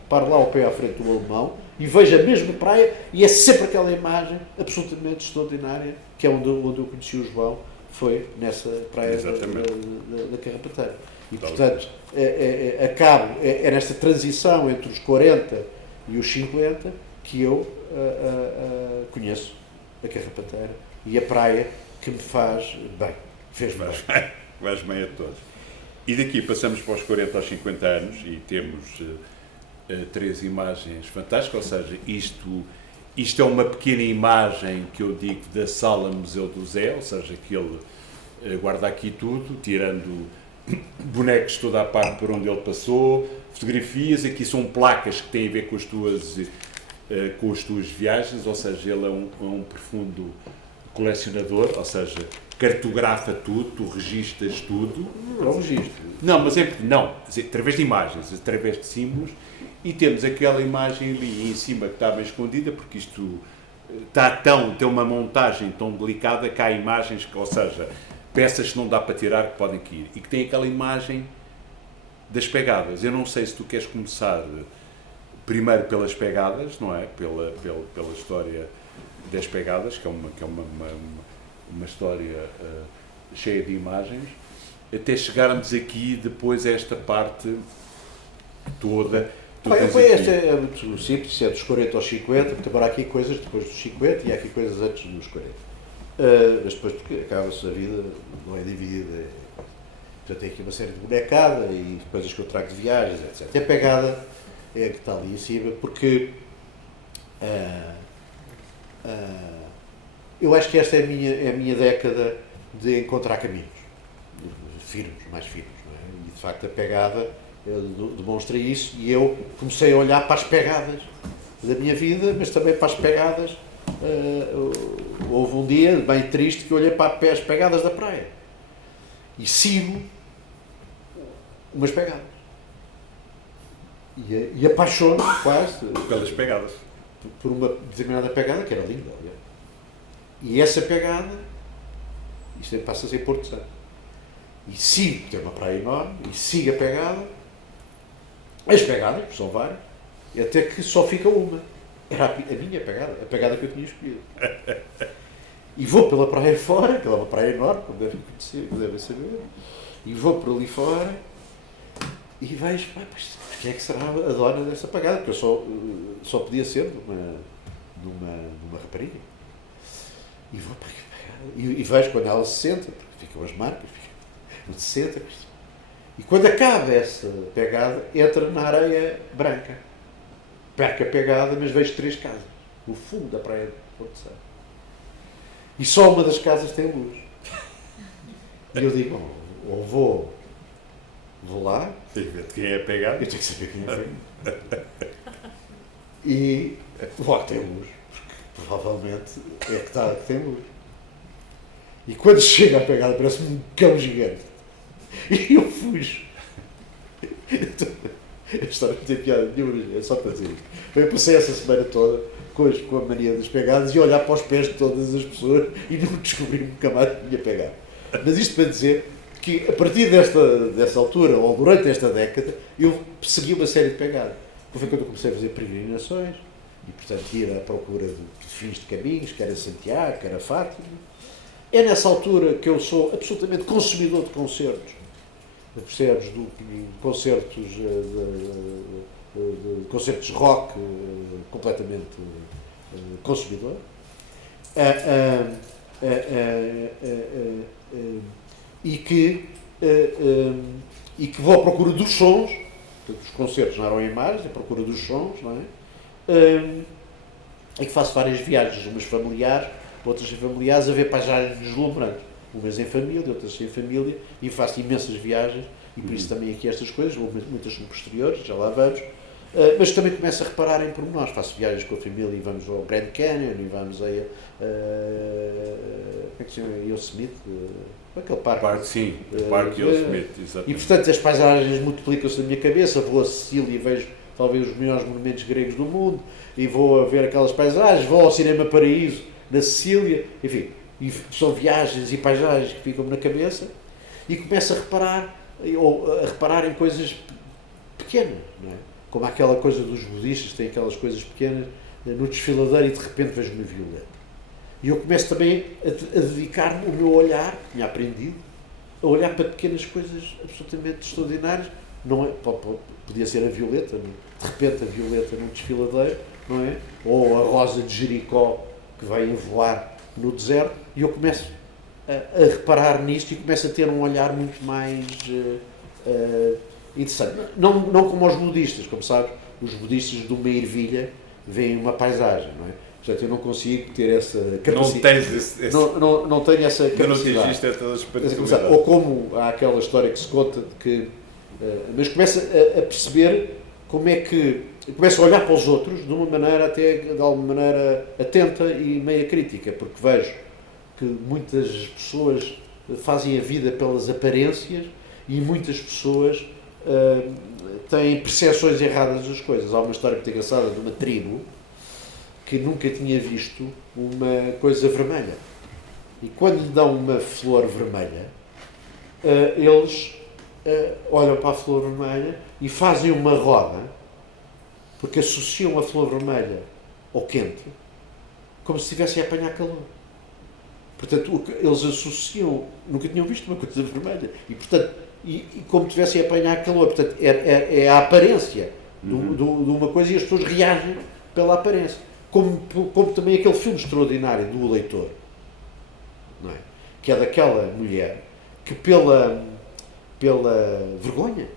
paro lá ao pé à frente do Alemão e vejo a mesma praia e é sempre aquela imagem absolutamente extraordinária, que é onde eu conheci o João, foi nessa praia da Carrapateira. E portanto, é nesta transição entre os 40 e os 50 que eu conheço a Carrapateira e a praia que me faz bem, fez-me bem. Vais bem a todos. E daqui passamos para os 40 aos 50 anos e temos 3 imagens fantásticas, ou seja, isto é uma pequena imagem que eu digo da Sala Museu do Zé, ou seja, que ele guarda aqui tudo, tirando bonecos toda a parte por onde ele passou, fotografias, aqui são placas que têm a ver com as tuas viagens, ou seja, ele é um profundo colecionador, ou seja, cartografa tudo, tu registas tudo. Não registro. Não, mas através de imagens, através de símbolos, e temos aquela imagem ali em cima que está bem escondida, porque isto tem uma montagem tão delicada que há imagens, ou seja, peças que não dá para tirar que podem cair, e que tem aquela imagem das pegadas. Eu não sei se tu queres começar primeiro pelas pegadas, não é? Pela história das pegadas, que é uma história cheia de imagens, até chegarmos aqui depois a esta parte toda. Este é muito simples, é dos 40 aos 50, porque embora há aqui coisas depois dos 50 e há aqui coisas antes dos 40. Mas depois, porque acaba-se a vida, não é dividida. Portanto, tem aqui uma série de bonecada e coisas que eu trago de viagens, etc. E a pegada é a que está ali em cima, porque eu acho que esta é a minha década de encontrar caminhos firmes, mais firmes, não é? E de facto a pegada demonstra isso, e eu comecei a olhar para as pegadas da minha vida, mas também para as pegadas. Houve um dia bem triste que eu olhei para as pegadas da praia e sigo umas pegadas e apaixono quase pelas pegadas por uma determinada pegada que era linda, aliás. E essa pegada, isto passa-se em Porto Santo, e sigo, tem uma praia enorme, e sigo a pegada, as pegadas, que são várias, até que só fica uma. Era a minha pegada, a pegada que eu tinha escolhido. E vou pela praia fora, que é uma praia enorme, como devem conhecer, como devem saber, e vou por ali fora e vejo, quem é que será a dona dessa pegada? Porque eu só podia ser numa rapariga. E vou para a pegada, e vejo quando ela se senta, porque ficam as marcas, se senta, e quando acaba essa pegada, entra na areia branca. Perco a pegada, mas vejo 3 casas, no fundo da praia de Porto Santo. E só uma das casas tem luz. E eu digo, ou vou lá. Tem que ver quem é a pegada. Eu tenho que saber quem é a pegada. E logo tem luz, porque provavelmente é que tem luz. E quando chega a pegada, parece-me um cão gigante. E eu fujo. A história não tem piada nenhuma, é só para dizer isto. Eu passei essa semana toda com a mania das pegadas e olhar para os pés de todas as pessoas e não descobri nunca mais a minha pegada. Mas isto para dizer que a partir dessa altura, ou durante esta década, eu persegui uma série de pegadas. Foi quando eu comecei a fazer peregrinações e, portanto, ir à procura de fins de caminhos, quer a Santiago, quer a Fátima. É nessa altura que eu sou absolutamente consumidor de concertos. Percebes? De concertos de rock, completamente consumidor. E que vou à procura dos sons. Os concertos não eram imagens, à procura dos sons, não é? E que faço várias viagens, umas familiares, outras familiares, a ver paisagens deslumbrantes. Umas em família, outras sem família, e faço imensas viagens, e por isso também aqui estas coisas, muitas são posteriores, já lá vamos, mas também começo a reparar em pormenores. Faço viagens com a família e vamos ao Grand Canyon, e vamos como é que se chama? Yosemite, aquele parque. Sim, o parque Yosemite, exatamente. E portanto as paisagens multiplicam-se na minha cabeça, vou a Sicília e vejo talvez os melhores monumentos gregos do mundo, e vou a ver aquelas paisagens, vou ao Cinema Paraíso, na Sicília, enfim. E são viagens e paisagens que ficam na cabeça, e começo a reparar em coisas pequenas, não é? Como aquela coisa dos budistas, tem aquelas coisas pequenas no desfiladeiro e de repente vejo uma violeta. E eu começo também a dedicar o meu olhar, que tinha aprendido, a olhar para pequenas coisas absolutamente extraordinárias. Não é, podia ser a violeta, de repente a violeta num desfiladeiro, não é? Ou a rosa de Jericó que vai a voar no deserto, e eu começo a reparar nisto e começo a ter um olhar muito mais interessante. Não como os budistas, como sabes, os budistas de uma ervilha veem uma paisagem, não é? Portanto, eu não consigo ter essa capacidade. Não tenho essa capacidade. Não atingiste essas particularidades. Ou como há aquela história que se conta de que... mas começo a perceber como é que... Começo a olhar para os outros de uma maneira até, de alguma maneira, atenta e meia crítica, porque vejo que muitas pessoas fazem a vida pelas aparências e muitas pessoas têm percepções erradas das coisas. Há uma história muito engraçada de uma tribo que nunca tinha visto uma coisa vermelha. E quando lhe dão uma flor vermelha, eles olham para a flor vermelha e fazem uma roda, porque associam a flor vermelha ao quente, como se estivessem a apanhar calor. Portanto, eles associam, nunca tinham visto uma coisa vermelha, e portanto, e como estivessem a apanhar calor. Portanto, é a aparência de uma coisa, e as pessoas reagem pela aparência. Como também aquele filme extraordinário do O Leitor, não é? Que é daquela mulher que pela vergonha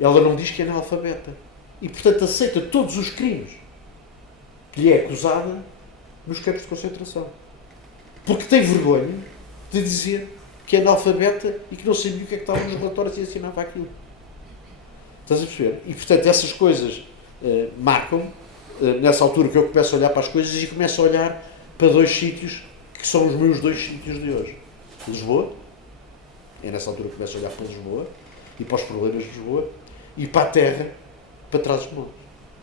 ela não diz que é analfabeta e portanto aceita todos os crimes que lhe é acusada nos campos de concentração, porque tem vergonha de dizer que é analfabeta e que não sabia o que é que estava nos relatórios e assinava aquilo. Estás a perceber? E portanto essas coisas marcam-me. Nessa altura que eu começo a olhar para as coisas e começo a olhar para dois sítios que são os meus dois sítios de hoje. Lisboa, é nessa altura que começo a olhar para Lisboa e para os problemas de Lisboa, e para a terra, para trás dos montes,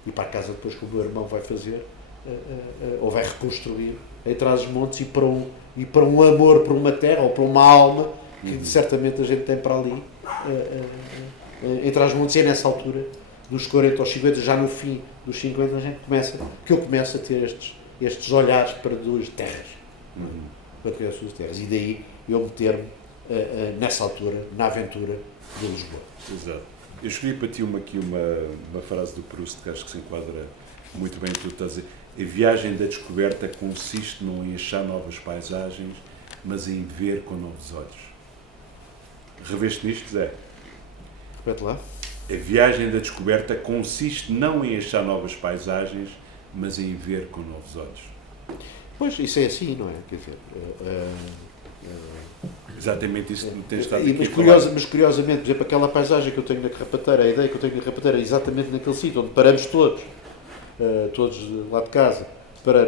e para a casa depois que o meu irmão vai fazer, ou vai reconstruir em trás dos montes, e para um amor por uma terra ou para uma alma que certamente a gente tem para ali, em trás dos montes. E é nessa altura, dos 40 aos 50, já no fim dos 50, eu começo a ter estes olhares para duas terras, para criar as suas terras, e daí eu meter-me nessa altura, na aventura de Lisboa. Exato. Eu escolhi para ti uma frase do Proust que acho que se enquadra muito bem no que tu estás a dizer. A viagem da descoberta consiste não em achar novas paisagens, mas em ver com novos olhos. Reveste nisto, Zé? Repete lá. A viagem da descoberta consiste não em achar novas paisagens, mas em ver com novos olhos. Pois, isso é assim, não é? Quer dizer, exatamente isso que tu tens estado aqui a falar. Mas curiosamente, por exemplo, aquela paisagem que eu tenho na Carrapateira, a ideia que eu tenho na Carrapateira é exatamente naquele sítio onde paramos todos lá de casa,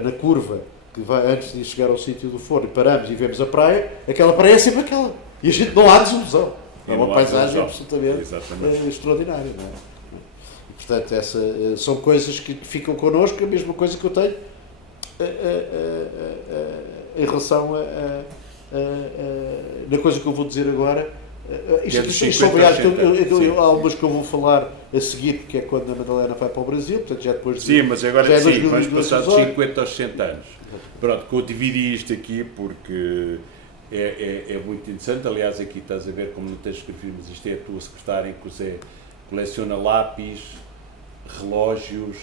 na curva, que vai antes de chegar ao sítio do forno, paramos e vemos a praia, aquela praia é sempre aquela. E a gente não há desilusão. É uma paisagem absolutamente extraordinária, não é? E, portanto, são coisas que ficam connosco, a mesma coisa que eu tenho em relação na coisa que eu vou dizer agora. Isto são viagens, há algumas que eu vou falar a seguir, porque é quando a Madalena vai para o Brasil, portanto já depois de... Sim, mas agora sim, vamos passar dos 50 aos 60 anos. Pronto, que eu dividi isto aqui porque é muito interessante. Aliás, aqui estás a ver como não tens escrevido, mas isto é a tua secretária que José coleciona lápis, relógios,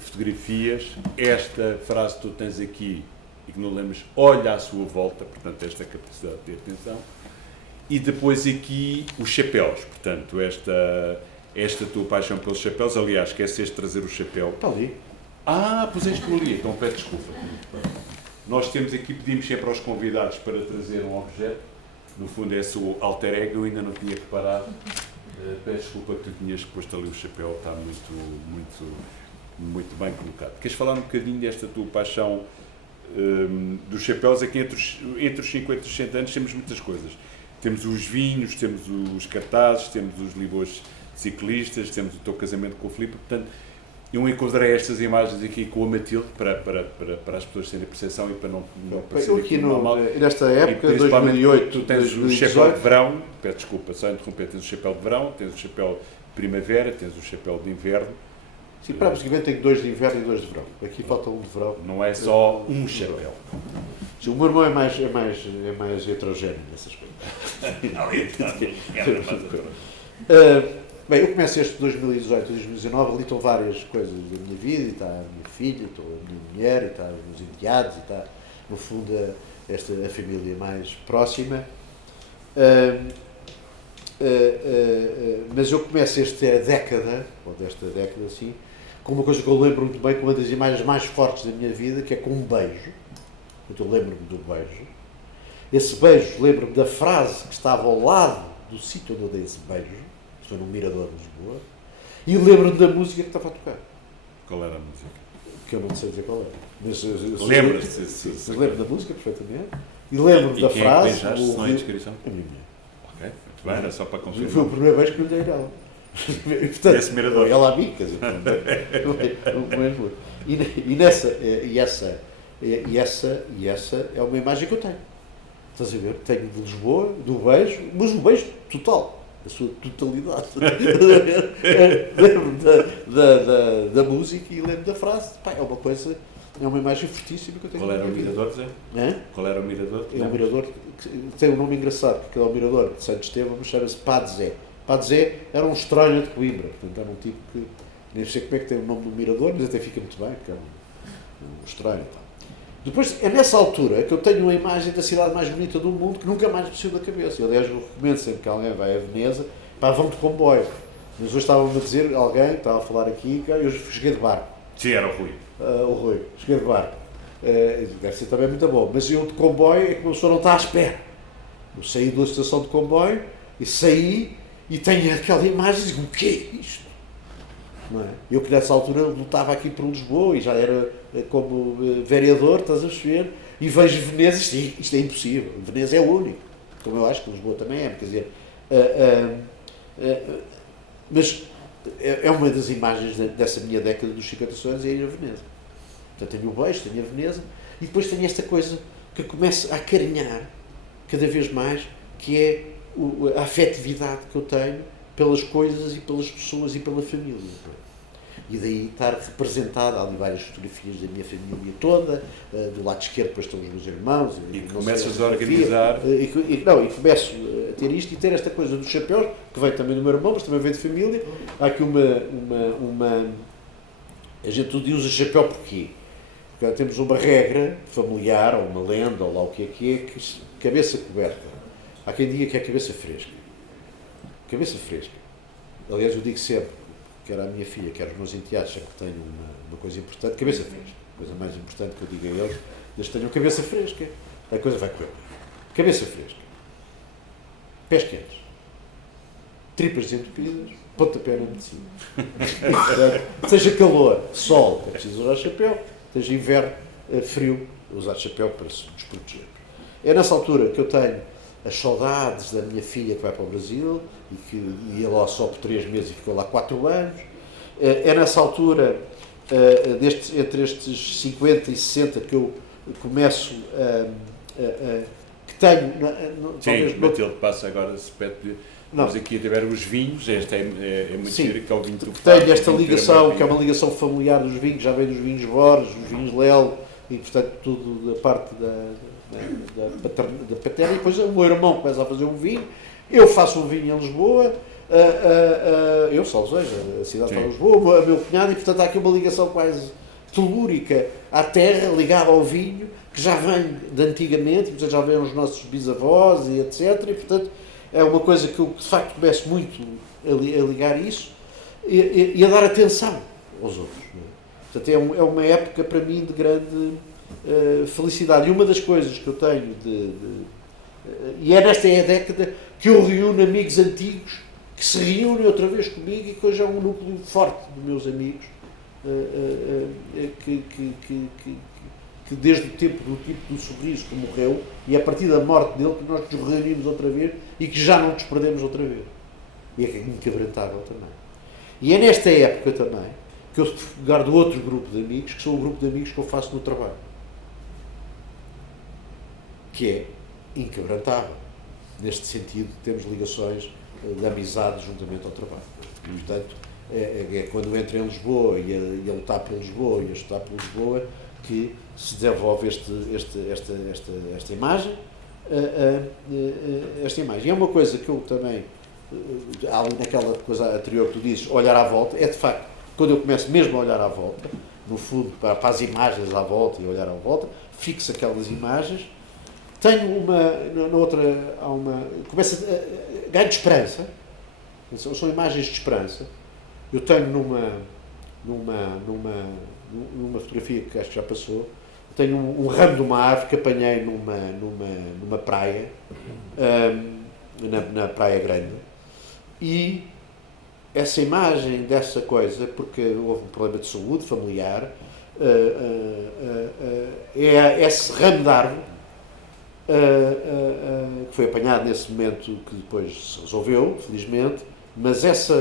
fotografias. Esta frase que tu tens aqui e que não lembras, olha à sua volta, portanto esta capacidade de ter atenção. E depois aqui os chapéus, portanto esta tua paixão pelos chapéus. Aliás, esqueceste de trazer o chapéu. Está ali. Puseste-me ali, então peço desculpa. Nós temos aqui, pedimos sempre aos convidados para trazer um objeto, no fundo é o alter ego, eu ainda não tinha reparado. Peço desculpa que tu tinhas posto ali o chapéu, está muito bem colocado. Queres falar um bocadinho desta tua paixão dos chapéus? Aqui entre os 50 e os 60 anos temos muitas coisas. Temos os vinhos, temos os cartazes, temos os livros ciclistas, temos o teu casamento com o Filipe, portanto, eu encontrei estas imagens aqui com a Matilde para as pessoas terem percepção e para não parecer aqui normal. Nesta época, 2008, tu tens 2018. O chapéu de verão, peço desculpa, só interromper, tens o chapéu de verão, tens o chapéu de primavera, tens o chapéu de inverno. Sim, praticamente tenho 2 de inverno e 2 de verão. Aqui falta um de verão. Não é só um chapéu. Sim, o meu irmão é mais heterogéneo nessas coisas. Bem, eu começo este 2018 e 2019, ali estão várias coisas da minha vida, e está a minha filha, está a minha mulher, e está os meus enteados, e está, no fundo, a família mais próxima. Mas eu começo esta década, ou desta década assim, com uma coisa que eu lembro muito bem, com uma das imagens mais fortes da minha vida, que é com um beijo. Então eu lembro-me do beijo. Esse beijo, lembro-me da frase que estava ao lado do sítio onde eu dei esse beijo, isto foi no Mirador de Lisboa, e lembro-me da música que estava a tocar. Qual era a música? Que eu não sei dizer qual era. Lembras-te? Eu lembro da música perfeitamente, e lembro-me da frase. Quem beijaste, se não é descrição? A minha mulher. Ok, muito bem, era só para confirmar. Foi o primeiro beijo que eu lhe dei nela. E, portanto, Esse mirador. é lá vi, quer dizer, o mesmo. Essa é uma imagem que eu tenho. Estás a ver? Tenho de Lisboa, do beijo, mas o beijo total, a sua totalidade. Lembro da música e lembro da frase. Pá, é uma coisa, é uma imagem fortíssima que eu tenho. Qual era o mirador, Zé? Qual era o mirador? É um mirador que tem um nome engraçado, porque é o mirador de Santo Estevão, mas chama-se Padre Zé. Padre Zé era um estranho de Coimbra, portanto era um tipo que, nem sei como é que tem o nome do mirador, mas até fica muito bem, porque é um estranho. Depois, é nessa altura que eu tenho a imagem da cidade mais bonita do mundo que nunca mais me saiu da cabeça. Eu, aliás, eu recomendo sempre que alguém vai a Veneza, pá, vão de comboio. Mas hoje estava-me a dizer, alguém estava a falar aqui, que eu cheguei de barco. Sim, era o Rui. O Rui, cheguei de barco. Deve ser também muito bom. Mas eu de comboio é que uma pessoa não está à espera. Eu saí da estação de comboio e saí e tenho aquela imagem e digo, o que é isto? Não é? Eu que nessa altura lutava aqui por Lisboa e já era como vereador, estás a perceber, e vejo Veneza, isto é impossível, Veneza é o único, como eu acho que Lisboa também é, quer dizer, mas é uma das imagens dessa minha década dos 50 anos, é ir a Veneza. Portanto, tenho o beijo, tenho a Veneza, e depois tenho esta coisa que começa a acarinhar cada vez mais, que é a afetividade que eu tenho pelas coisas e pelas pessoas e pela família. E daí estar representada, há ali várias fotografias da minha família toda, do lado esquerdo depois estão os meus irmãos. E começas a organizar. E começo a ter isto e ter esta coisa dos chapéus, que vem também do meu irmão, mas também vem de família. Há aqui a gente tudo usa chapéu porquê? Porque temos uma regra familiar, ou uma lenda, ou lá o que é, que cabeça coberta. Há quem diga que é cabeça fresca. Cabeça fresca. Aliás, eu digo sempre, quer a minha filha, quer os meus enteados, sempre que tenho uma coisa importante, cabeça fresca. A coisa mais importante que eu digo a eles, eles tenham cabeça fresca. A coisa vai correr. Cabeça fresca. Pés quentes. Tripas desentupidas, pontapé na medicina. Seja calor, sol, é preciso usar chapéu. Seja inverno, frio, usar chapéu para se desproteger. É nessa altura que eu tenho as saudades da minha filha que vai para o Brasil e que ia lá só por 3 meses e ficou lá 4 anos. É nessa altura, entre estes 50 e 60, que eu começo que tenho... Sim, Matilde passa agora, se pede... Nós aqui a tiver os vinhos, este é muito giro, que é o vinho do Faro. Tenho esta ligação, que é uma ligação familiar dos vinhos, já vem dos vinhos Borges, dos vinhos Lelo, e portanto tudo da parte da paterna, e depois o meu irmão começa a fazer um vinho, eu faço um vinho em Lisboa, eu, Salveja, a cidade de Lisboa, o meu cunhado, e portanto há aqui uma ligação quase telúrica à terra, ligada ao vinho, que já vem de antigamente, e portanto já vêm os nossos bisavós e etc, e portanto é uma coisa que eu de facto começo muito a ligar isso e a dar atenção aos outros. Não é? Portanto é uma época para mim de grande felicidade, e uma das coisas que eu tenho e é nesta década que eu reúno amigos antigos que se reúnem outra vez comigo e que hoje é um núcleo forte de meus amigos que desde o tempo do tipo do Sorriso que morreu, e a partir da morte dele que nós nos reunimos outra vez e que já não nos perdemos outra vez. E é inquebrantável também. E é nesta época também que eu guardo outro grupo de amigos, que são o grupo de amigos que eu faço no trabalho. Que é inquebrantável. Neste sentido, temos ligações de amizade juntamente ao trabalho. E, portanto, é quando eu entro em Lisboa e a lutar por Lisboa e a estudar por Lisboa que se desenvolve esta imagem. Esta imagem. E é uma coisa que eu também, ali naquela coisa anterior que tu dizes, olhar à volta, é de facto, quando eu começo mesmo a olhar à volta, no fundo, para as imagens à volta e olhar à volta, fixo aquelas imagens, tenho começo a ganhar de esperança, são imagens de esperança. Eu tenho numa fotografia que acho que já passou, tenho um ramo de uma árvore que apanhei numa praia, na Praia Grande, e essa imagem dessa coisa, porque houve um problema de saúde familiar, é esse ramo de árvore que foi apanhado nesse momento, que depois se resolveu, felizmente, Mas esse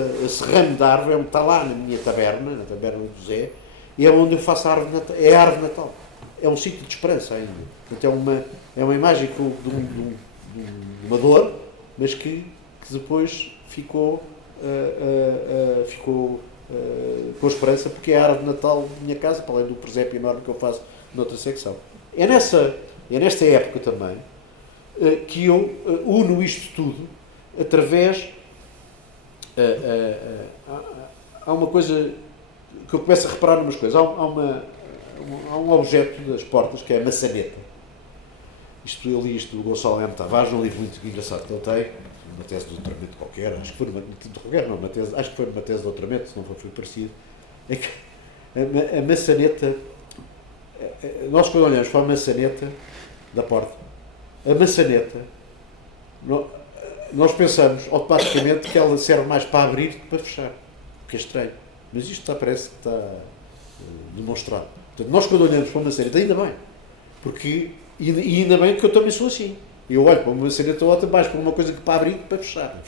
ramo de árvore está lá na minha taberna, na taberna do José, e é onde eu faço a árvore de Natal. É a árvore de Natal. É um sítio de esperança ainda. Portanto, é uma imagem de uma dor, mas que depois ficou com esperança, porque é a árvore de Natal da minha casa, para além do presépio enorme que eu faço noutra secção. É nesta época também que eu uno isto tudo através. Há uma coisa que eu começo a reparar numas coisas. Há um objeto das portas que é a maçaneta. Eu li isto do Gonçalo M. Tavares, um livro muito engraçado que ele tem, uma tese de doutoramento qualquer, acho que foi numa tese de doutoramento, se não foi parecido. É que a maçaneta, nós quando olhamos para a maçaneta da porta, a maçaneta, nós pensamos automaticamente que ela serve mais para abrir do que para fechar, o que é estranho. Mas isto parece que está demonstrado. Portanto, nós quando olhamos para uma maçaneta, ainda bem, porque, e ainda bem que eu também sou assim. Eu olho para uma maçaneta outra mais para uma coisa que para abrir do que para fechar.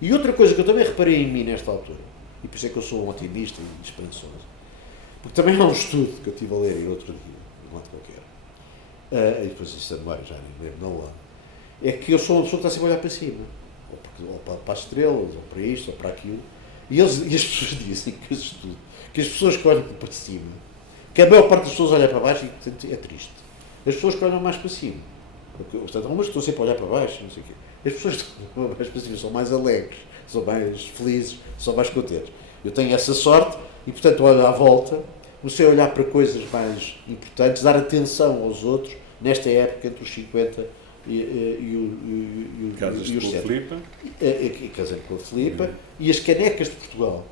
E outra coisa que eu também reparei em mim nesta altura, e por isso é que eu sou um otimista e esperançoso, porque também há um estudo que eu estive a ler em outro dia, um lado qualquer, e depois isso é memória, já nem lembro não lá, é que eu sou uma pessoa que está sempre a olhar para cima, ou para as estrelas, ou para isto, ou para aquilo, e as pessoas dizem que as pessoas que olham para cima, que a maior parte das pessoas olha para baixo e, portanto, é triste. As pessoas que olham mais para cima, portanto, algumas estão sempre a olhar para baixo, não sei o quê. As pessoas que estão mais para cima são mais alegres, são mais felizes, são mais contentes. Eu tenho essa sorte e, portanto, olho à volta, comecei a olhar para coisas mais importantes, dar atenção aos outros, nesta época entre os 50 e os 70. Casei com a Filipa. E as canecas de Portugal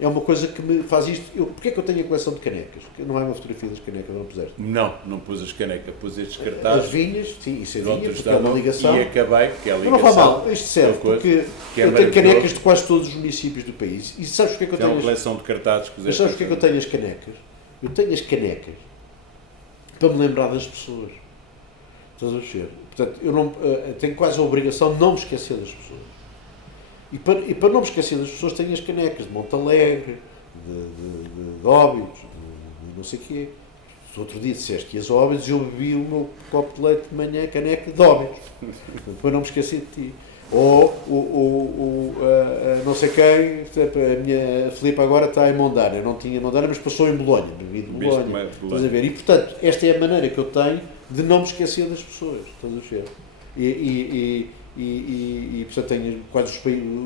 é uma coisa que me faz isto. Porquê é que eu tenho a coleção de canecas? Porque não há uma fotografia das canecas, não puseste? Não pus as canecas, pus estes cartazes. As vinhas, sim, isso é vinha, porque é uma ligação. E acabei, que é a ligação. Não faz mal, isto serve, porque eu tenho canecas de quase todos os municípios do país. E sabes porque é que eu tenho? É uma coleção de cartazes que mas sabes porque é que eu tenho as canecas? Eu tenho as canecas para me lembrar das pessoas. Estás a ver? Portanto, eu tenho quase a obrigação de não me esquecer das pessoas. E para não me esquecer das pessoas, tenho as canecas de Montalegre, de Óbidos, de não sei o quê. Outro dia disseste que ias a Óbidos e eu bebi o meu copo de leite de manhã, caneca de Óbidos. Para não me esquecer de ti. Ou não sei quem, a minha Filipe agora está em Mondana. Eu não tinha Mondana, mas passou em Bolonha. Bebi de Bolonha. Estás a ver? E, portanto, esta é a maneira que eu tenho de não me esquecer das pessoas. Estás a ver? E portanto, tenho quase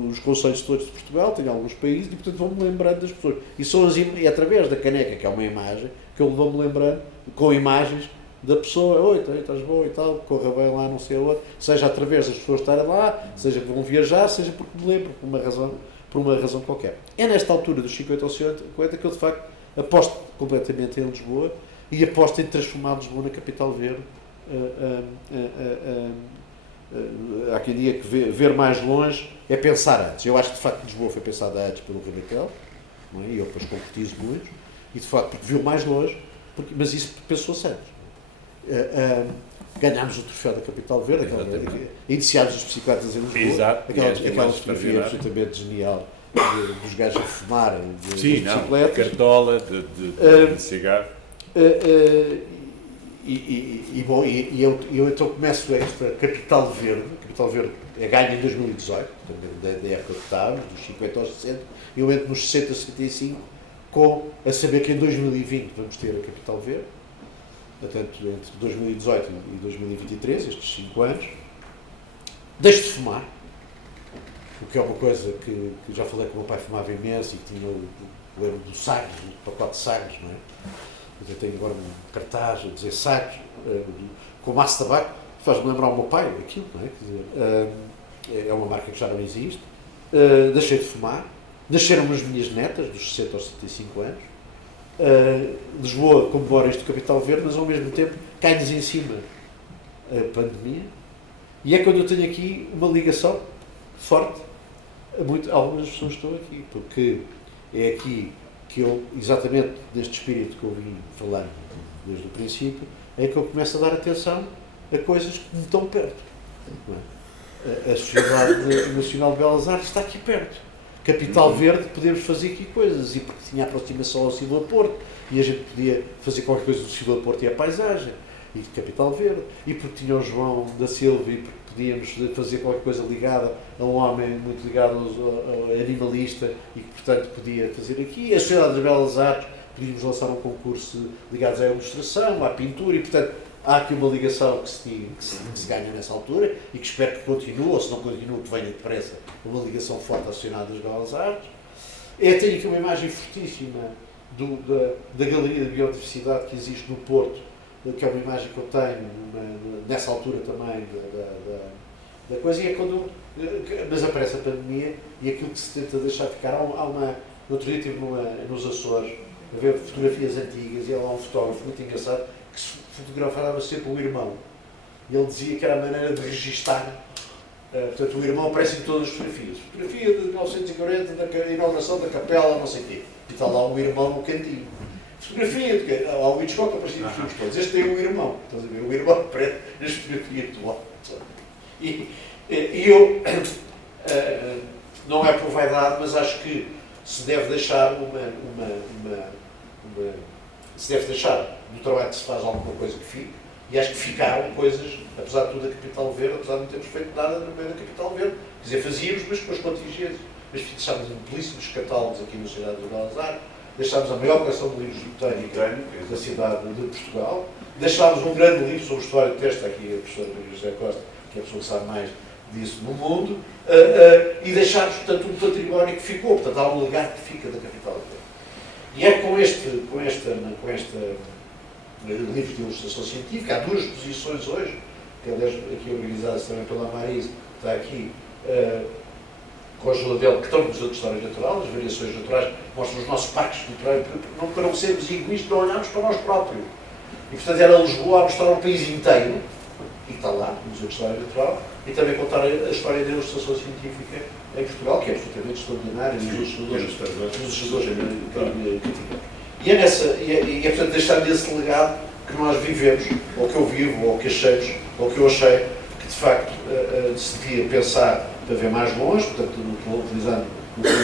os conselhos todos de Portugal, tenho alguns países, e, portanto, vou-me lembrando das pessoas. E é através da caneca, que é uma imagem, que eu vou-me lembrando, com imagens da pessoa, oi, estás bom e tal, corra bem lá, não sei aonde, seja através das pessoas estarem lá, seja que vão viajar, seja porque me lembro, por uma razão qualquer. É nesta altura dos 50 ou 50 que eu, de facto, aposto completamente em Lisboa e aposto em transformar Lisboa na capital verde. Há quem diga que ver mais longe é pensar antes. Eu acho que, de facto, Lisboa foi pensada antes pelo Ribetel, não é? E eu depois concretizo muito, e, de facto, porque viu mais longe, mas isso pensou-se antes. Ganhámos o troféu da Capital Verde, iniciámos as bicicletas em Lisboa. Exato, aquela fotografia absolutamente genial dos gajos a fumarem de De bicicletas. cartola, de cigarro. Eu então começo esta Capital Verde. A Capital Verde é ganha em 2018, da época que estávamos, dos 50 aos 60. Eu entro nos 60, 65, a saber que em 2020 vamos ter a Capital Verde. Portanto, entre 2018 e 2023, estes 5 anos, deixo de fumar, o que é uma coisa que já falei que o meu pai fumava imenso e que tinha lembro do Sagres, do pacote de Sagres, não é? Eu tenho agora um cartaz a dizer Sagres, com maço de tabaco, faz-me lembrar o meu pai, aquilo, não é? Quer dizer, é uma marca que já não existe. Deixei de fumar, nasceram as minhas netas, dos 60 aos 75 anos. Lisboa comemora este Capital Verde, mas ao mesmo tempo cai-nos em cima a pandemia, e é quando eu tenho aqui uma ligação forte a algumas pessoas que estão aqui, porque é aqui que eu, exatamente neste espírito que eu vim falando desde o princípio, é que eu começo a dar atenção a coisas que me estão perto. Não é? A Sociedade Nacional de Belas Artes está aqui perto. Capital Verde podemos fazer aqui coisas, e porque tinha aproximação ao Silva Porto, e a gente podia fazer qualquer coisa do Silva Porto e a paisagem, e de Capital Verde, e porque tinha o João da Silva, e porque podíamos fazer qualquer coisa ligada a um homem muito ligado ao animalista, e que, portanto, podia fazer aqui. A Sociedade das Belas Artes, podíamos lançar um concurso ligado à ilustração, à pintura, e, portanto, há aqui uma ligação que se ganha nessa altura, e que espero que continue, ou se não continue, que venha depressa, uma ligação forte à Sociedade das Belas Artes. Tenho aqui uma imagem fortíssima da Galeria da Biodiversidade que existe no Porto, que é uma imagem que eu tenho nessa altura também da coisa, e é quando, mas aparece a pandemia e aquilo que se tenta deixar ficar. No outro dia estive nos Açores a ver fotografias antigas, e há lá um fotógrafo muito engraçado que se fotografava sempre o irmão, e ele dizia que era a maneira de registar. Portanto, o irmão aparece em todas as fotografias. Fotografia de 1940, da inauguração da capela, não sei o quê. E está lá o irmão no cantinho. Fotografia de há o Hitchcock aparecia nos filmes todos. Este tem o irmão. Estás a ver? O irmão aparece nas fotografias do lado. E eu, não é por vaidade, mas acho que se deve deixar se deve deixar do trabalho que se faz alguma coisa que fique, e acho que ficaram coisas, apesar de tudo, a Capital Verde, apesar de não termos feito nada no meio da Capital Verde. Quer dizer, fazíamos, mas com as contingências. Mas deixámos belíssimos catálogos aqui na Sociedade das Belas Artes, deixámos a maior coleção de livros botânica da cidade de Portugal, deixámos um grande livro sobre história de texto, aqui a professora Maria José Costa, que é a pessoa que sabe mais disso no mundo, e deixámos, portanto, um património que ficou. Portanto, há um legado que fica da Capital Verde. E é com este livro de ilustração científica, há duas exposições hoje, que aliás aqui organizadas também pela Marisa, está aqui, com a ajuda dele, que estão no Museu de História Natural, as variações naturais, mostram os nossos parques naturais, para não sermos egoístas, não olharmos para nós próprios. E portanto era Lisboa a mostrar um país inteiro, e está lá, no Museu de História Natural, e também contar a história da ilustração científica em Portugal, que é absolutamente extraordinária, e os ilustradores e é portanto deixar nesse legado que nós vivemos, ou que eu vivo, ou que achamos, ou que eu achei, que de facto se devia pensar para ver mais longe, portanto, utilizando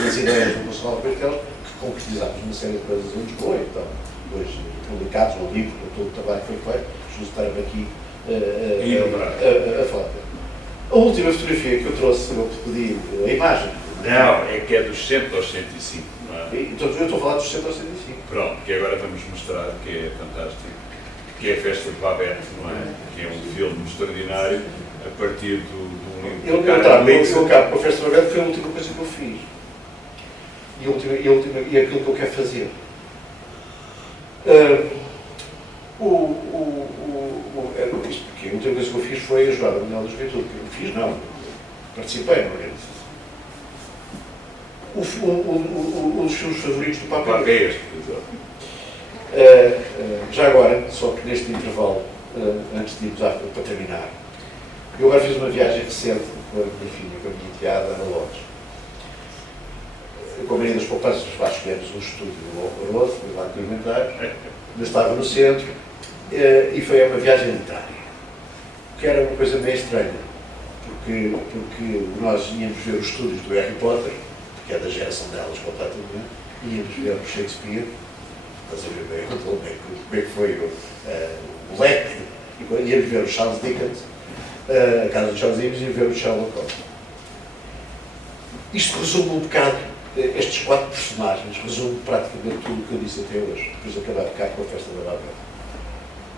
as ideias do Gonçalo Castelos, que concretizámos uma série de coisas em Lisboa, então, depois publicados, o livro, com todo o trabalho que foi feito, justo estar aqui a falar. A última fotografia que eu trouxe, eu pedi a imagem. Não, é que é dos 100 aos 105, não é? Então, eu estou a falar dos 100 aos 105. Pronto, que agora vamos mostrar, que é fantástico, que é a Festa de Babette, não é? Que é um filme extraordinário, a partir do livro Eu acabo com a Festa de Babette, foi a última coisa que eu fiz. E aquilo que eu quero fazer. Isto porque a última coisa que eu fiz foi ajudar a Mundial da Juventude. Fiz, não. Participei na organização. Um dos filmes favoritos do Papa é este, já agora, só que neste intervalo, antes de irmos para terminar, eu agora fiz uma viagem recente com a minha filha, com a minha enteada, a Londres. Com a Maria das Poupanças, lá escolhemos um estúdio horroroso, fui lá documentar, mas estava no centro, e foi uma viagem literária, que era uma coisa meio estranha, porque nós íamos ver os estúdios do Harry Potter, que é da geração delas completamente, íamos ver o Shakespeare, estás a ver como é que foi o leque, íamos ver o Charles Dickens, a casa do Charles Dickens, e íamos ver o Sherlock Holmes. Isto resume um bocado, estes 4 personagens, resume praticamente tudo o que eu disse até hoje, depois de acabar de cá com a Festa da Babette.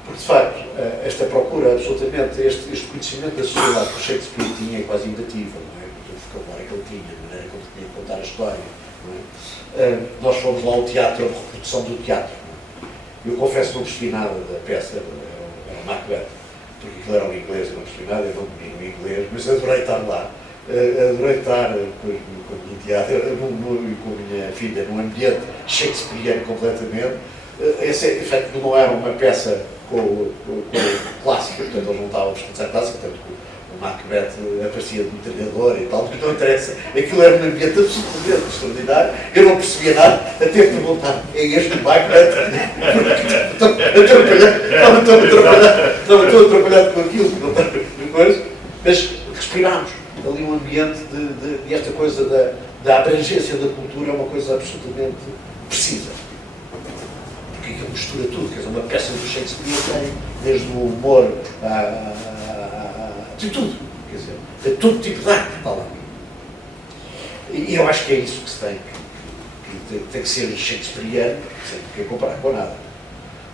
Porque, de facto, esta procura, absolutamente, este conhecimento da sociedade que o Shakespeare tinha é quase imbatível, não é? O vocabulário que ele tinha, a maneira como tinha de contar a história, não é? Nós fomos lá ao teatro, a reprodução do teatro. Não é? Eu confesso que não percebi nada da peça, era Macbeth, porque aquilo era um inglês, eu não percebi nada, eu não domino o inglês, mas adorei estar lá. Adorei estar com a minha teatro e com a minha filha num ambiente shakespeariano completamente. Esse, de facto, não era uma peça com clássica, portanto eles não estavam a descansar clássica, portanto o Macbeth aparecia de metralhador e tal, mas não interessa, aquilo era um ambiente absolutamente extraordinário, eu não percebia nada, até perguntar, é este o Macbeth? Estava todo atrapalhado com aquilo, mas respirámos ali um ambiente de esta coisa da abrangência da cultura é uma coisa absolutamente precisa. Porque aquilo mistura tudo, quer dizer, uma peça do Shakespeare tem desde o humor de tudo, quer dizer, tem todo tipo de arte, está lá. E eu acho que é isso que se tem que ser shakespeariano, sem querer comparar com nada.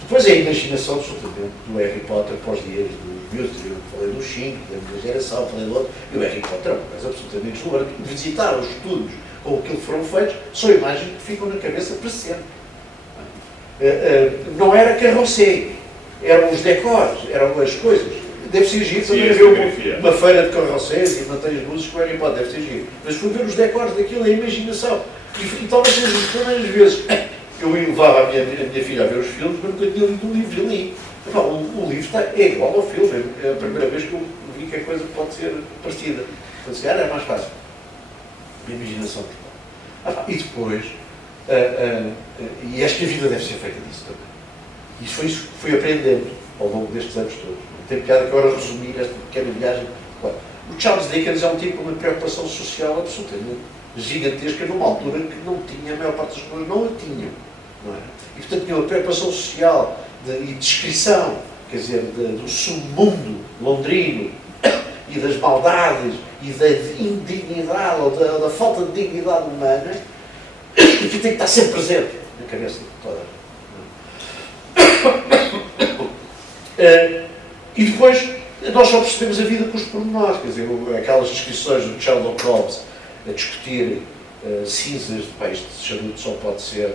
Depois é a imaginação absolutamente do Harry Potter para os dias dos meus, eu falei dos 5, da minha geração, falei do outro, e o Harry Potter é uma coisa absolutamente deslumbrante. Visitar os estudos com aquilo que foram feitos são imagens que ficam na cabeça para sempre. Não era carrossel, eram os decors, eram as coisas. Deve ser giro também ver uma feira de carrosséis e montanhas rusas com o Harry Potter, deve ser giro. Mas fui ver os decors daquilo, a imaginação. E talvez seja as primeiras vezes. Eu levava a minha filha a ver os filmes, mas nunca tinha lido o livro ali. O livro é igual ao filme, é a primeira vez que eu vi que a coisa pode ser parecida. Para chegar é mais fácil. A imaginação. E depois, e acho que a vida deve ser feita disso também. Isso fui aprendendo ao longo destes anos todos. Tem piada que agora resumir esta pequena viagem. Claro. O Charles Dickens é um tipo com uma preocupação social absolutamente gigantesca numa altura que não tinha, a maior parte das pessoas não a tinham. Não é? E portanto tinha uma preocupação social e descrição, quer dizer, do submundo londrino e das maldades e da indignidade ou da falta de dignidade humana que tem que estar sempre presente na cabeça de toda a gente. E depois nós só percebemos a vida com os pormenores, quer dizer, aquelas descrições do Sherlock Holmes a discutir cinzas de este charuto só pode ser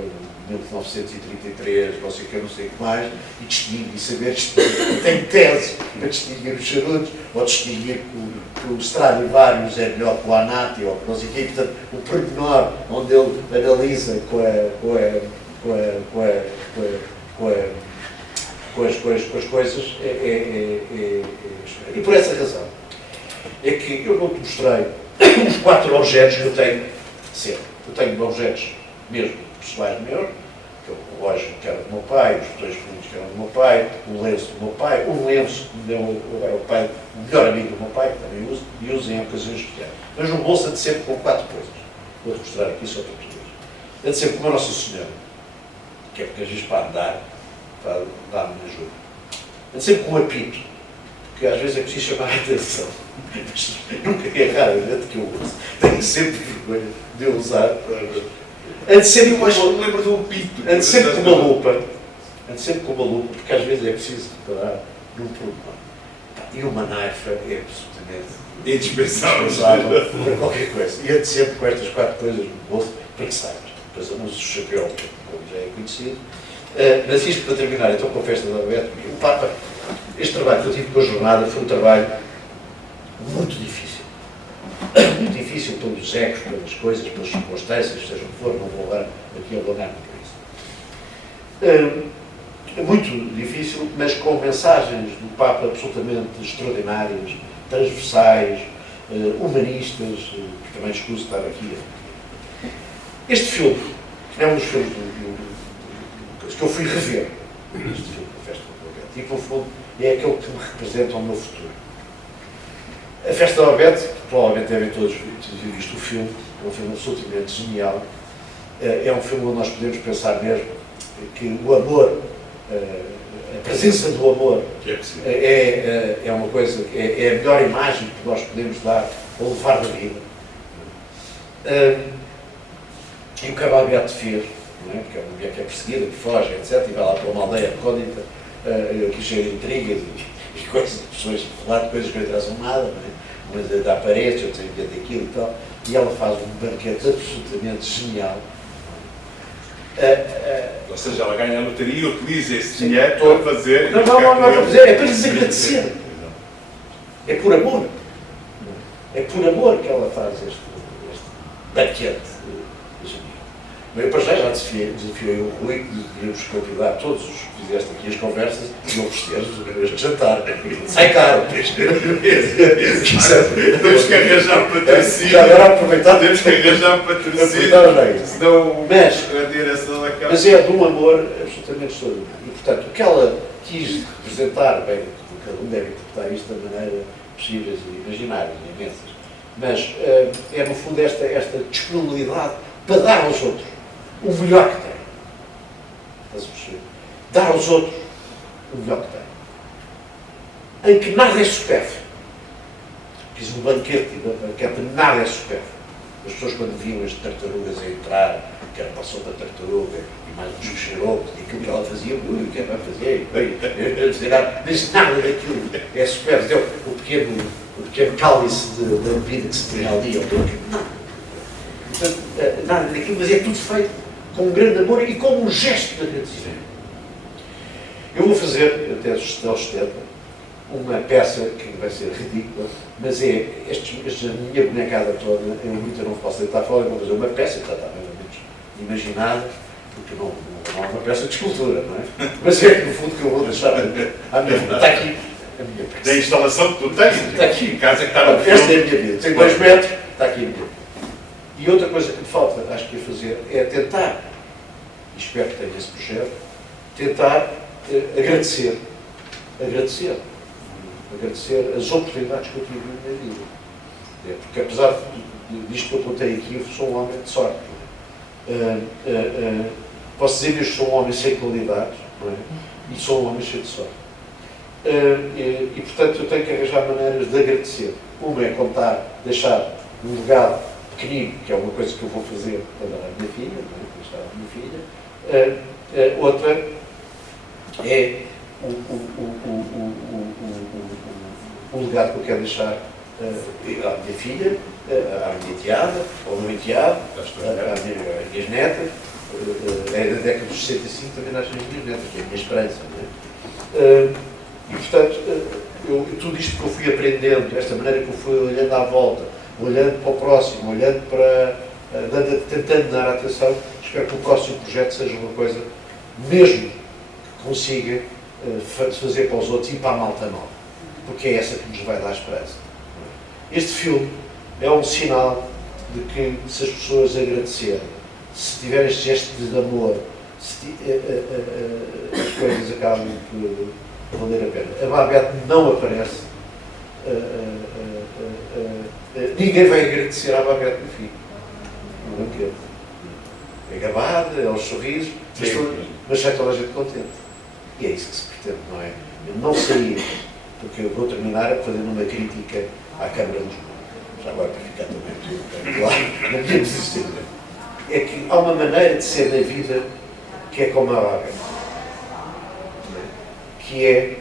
1933, não sei o que, não sei o que mais, e distinguir, e saber distinguir, tem tese para distinguir os charutos, ou distinguir que o Stradivarius é melhor que o Anati, ou que não sei o que, e portanto o pormenor onde ele analisa com as coisas e por essa razão é que eu não te mostrei os 4 objetos que eu tenho sempre. Eu tenho objetos mesmo pessoais meus, que o relógio que era do meu pai, os 2 fundos que eram do meu pai, o lenço do meu pai, um lenço que me deu o pai, o melhor amigo do meu pai, que também uso, e uso em ocasiões especiais. Mas no bolso ando sempre com 4 coisas. Vou-te mostrar aqui só para perceber. Ando sempre com a Nossa Senhora, que é porque às vezes para andar, para dar-me ajuda. Ando sempre com um apito, porque às vezes é preciso chamar a atenção. Mas nunca é raramente que eu uso. Tenho sempre vergonha de eu usar. Ando sempre com uma lembro do apito. Ando sempre com uma lupa. Ando sempre com uma lupa, porque às vezes é preciso reparar num pormenor. E uma naifa é absolutamente indispensável para qualquer coisa. E ando sempre com estas 4 coisas no bolso, para que saibas. Depois eu uso o chapéu, como já é conhecido. Mas isto para terminar, então com a festa da Alberto, o Papa, este trabalho que eu tive com a jornada foi um trabalho muito difícil. Muito difícil pelos ecos, pelas coisas, pelas circunstâncias, seja o que for, não vou agora aqui alongar-me por isso. Muito difícil, mas com mensagens do Papa absolutamente extraordinárias, transversais, humanistas, que também escuso estar aqui. Este filme é um dos filmes que eu fui rever, este filme, a Festa da Alberto, e que no fundo é aquele que me representa o meu futuro. A Festa da Alberto, provavelmente devem todos ter visto o filme, é um filme absolutamente genial, é um filme onde nós podemos pensar mesmo que o amor, a presença do amor é uma coisa, é a melhor imagem que nós podemos dar ou levar da vida. E o que a Alberto fez, não é? Porque é uma mulher que é perseguida, que foge, etc., e vai lá para uma aldeia recôndita, que cheia de intrigas e coisas, pessoas falar de coisas que não interessam nada, não é? Mas dá paredes, eu tenho que ter aquilo e tal, e ela faz um banquete absolutamente genial. Ou seja, ela ganha a loteria e utiliza esse dinheiro para fazer... Não é para fazer, é para lhes agradecer. É por amor. É por amor que ela faz este banquete. Eu, para já desafiei o Rui, que devíamos convidar todos os que fizeste aqui as conversas e oferecer-lhes este jantar. Sai caro. Temos que arranjar patrocínio. Já era aproveitar. Temos que arranjar patrocínio. Senão a direção acaba. Mas é de um amor absolutamente extraordinário. E, portanto, o que ela quis representar, bem, cada um deve interpretar isto da maneira possíveis e imaginárias, imensas. Mas é, no fundo, esta disponibilidade para dar aos outros o melhor que tem. Estás a perceber? Dar aos outros o melhor que tem. Em que nada é supérfluo. Fiz um banquete e da banquete nada é supérfluo. As pessoas, quando viam as tartarugas a entrar, que era para a sopa da tartaruga, e mais uns xaropes, e aquilo que ela fazia, o que é que vai fazer? Mas nada daquilo é supérfluo. O pequeno cálice da bebida que se tinha ali, nada. Portanto, nada daquilo, mas é tudo feito com um grande amor e com um gesto de agradecimento. Eu vou fazer, até aos uma peça que vai ser ridícula, mas é esta minha bonecada toda, eu muito não posso deitar fora, eu vou fazer uma peça que já está mais ou menos imaginada, porque não é uma peça de escultura, não é? Mas é no fundo que eu vou deixar à minha vida. Está aqui a minha peça. Da instalação que tu tens, está aqui em casa que está no esta é a minha vida. Tenho 2 metros, está aqui a minha vida. E outra coisa que me falta, acho que ia fazer, é tentar, e espero que tenha esse projeto, tentar agradecer as oportunidades que eu tive na minha vida. Porque apesar disto que eu apontei aqui, eu sou um homem de sorte. Posso dizer mesmo que sou um homem sem qualidades, não é? E sou um homem cheio de sorte. E portanto eu tenho que arranjar maneiras de agradecer. Uma é deixar um legado pequenino, que é uma coisa que eu vou fazer para dar à minha filha, não é? Deixar à minha filha. Outra é o legado que eu quero deixar à minha filha, à minha enteada, ao meu enteado, às minhas netas. É da década dos 65, também nascem as minhas netas, que é a minha esperança. Não é? E, portanto, tudo isto que eu fui aprendendo, esta maneira que eu fui olhando à volta, olhando para o próximo, olhando para. Tentando dar atenção, espero que o próximo projeto seja uma coisa mesmo que consiga fazer para os outros e para a malta nova, porque é essa que nos vai dar esperança. Este filme é um sinal de que, se as pessoas agradecerem, se tiverem este gesto de amor, as coisas acabam por valer a pena. A Babette não aparece, ninguém vai agradecer à Babette no fim, no banquete. É gabada, é um sorriso, mas sai toda a gente contente. E é isso que se pretende, não é? Eu não sair, porque eu vou terminar fazendo uma crítica à Câmara de Lisboa. Já agora para ficar também tudo claro na minha posição. É que há uma maneira de ser na vida que é como a Babette. Que é,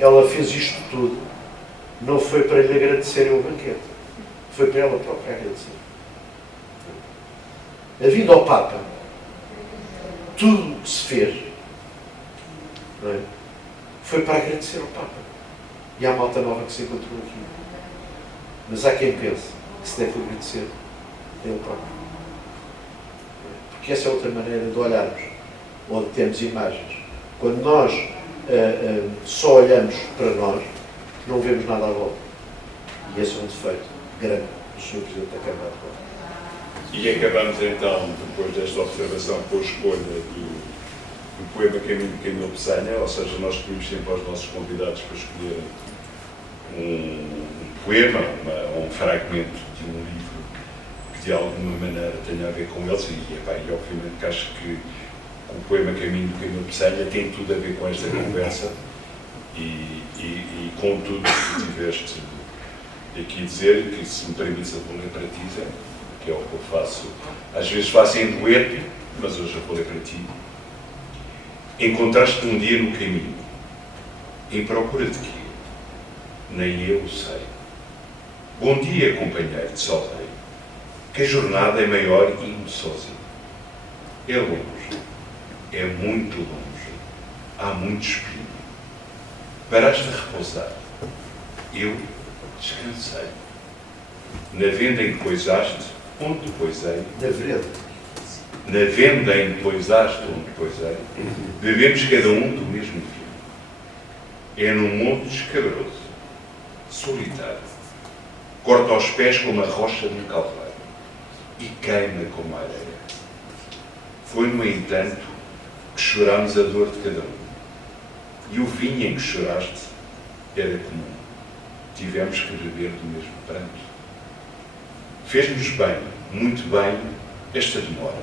ela fez isto tudo, não foi para lhe agradecer o banquete, foi para ela própria agradecer. A vinda ao Papa, tudo o que se fez, não é? Foi para agradecer ao Papa. E à malta nova que se encontrou aqui. Mas há quem pense que se deve agradecer a ele próprio. Porque essa é outra maneira de olharmos, onde temos imagens. Quando nós só olhamos para nós, não vemos nada à volta. E esse é um defeito grande do Sr. Presidente da Câmara de Porto. E acabamos então, depois desta observação, com a escolha do poema Caminho de Camilo Peçanha, ou seja, nós pedimos sempre aos nossos convidados para escolherem um poema ou um fragmento de um livro que de alguma maneira tenha a ver com eles, e obviamente que acho que o poema Caminho de Camilo Peçanha tem tudo a ver com esta conversa e com tudo que tiveste aqui a dizer, que se me permites eu vou ler para ti, Zé, que é o que eu faço, às vezes faço em dueto, mas hoje eu vou ler para ti. Encontraste-me um dia no caminho, em procura de quê? Nem eu o sei. Bom dia, companheiro de solteiro, que a jornada é maior indo sozinho. É longe, é muito longe, há muito espinho. Paraste a repousar, eu descansei. Na venda em que poisaste, onde poisei? Na vereda. Na venda em que poisaste, onde poisei, bebemos cada um do mesmo vinho. É num monte escabroso, solitário, corta aos pés como a rocha de um calvário e queima como a areia. Foi, no entanto, que chorámos a dor de cada um. E o vinho em que choraste era comum. Tivemos que beber do mesmo pranto. Fez-nos bem, muito bem, esta demora.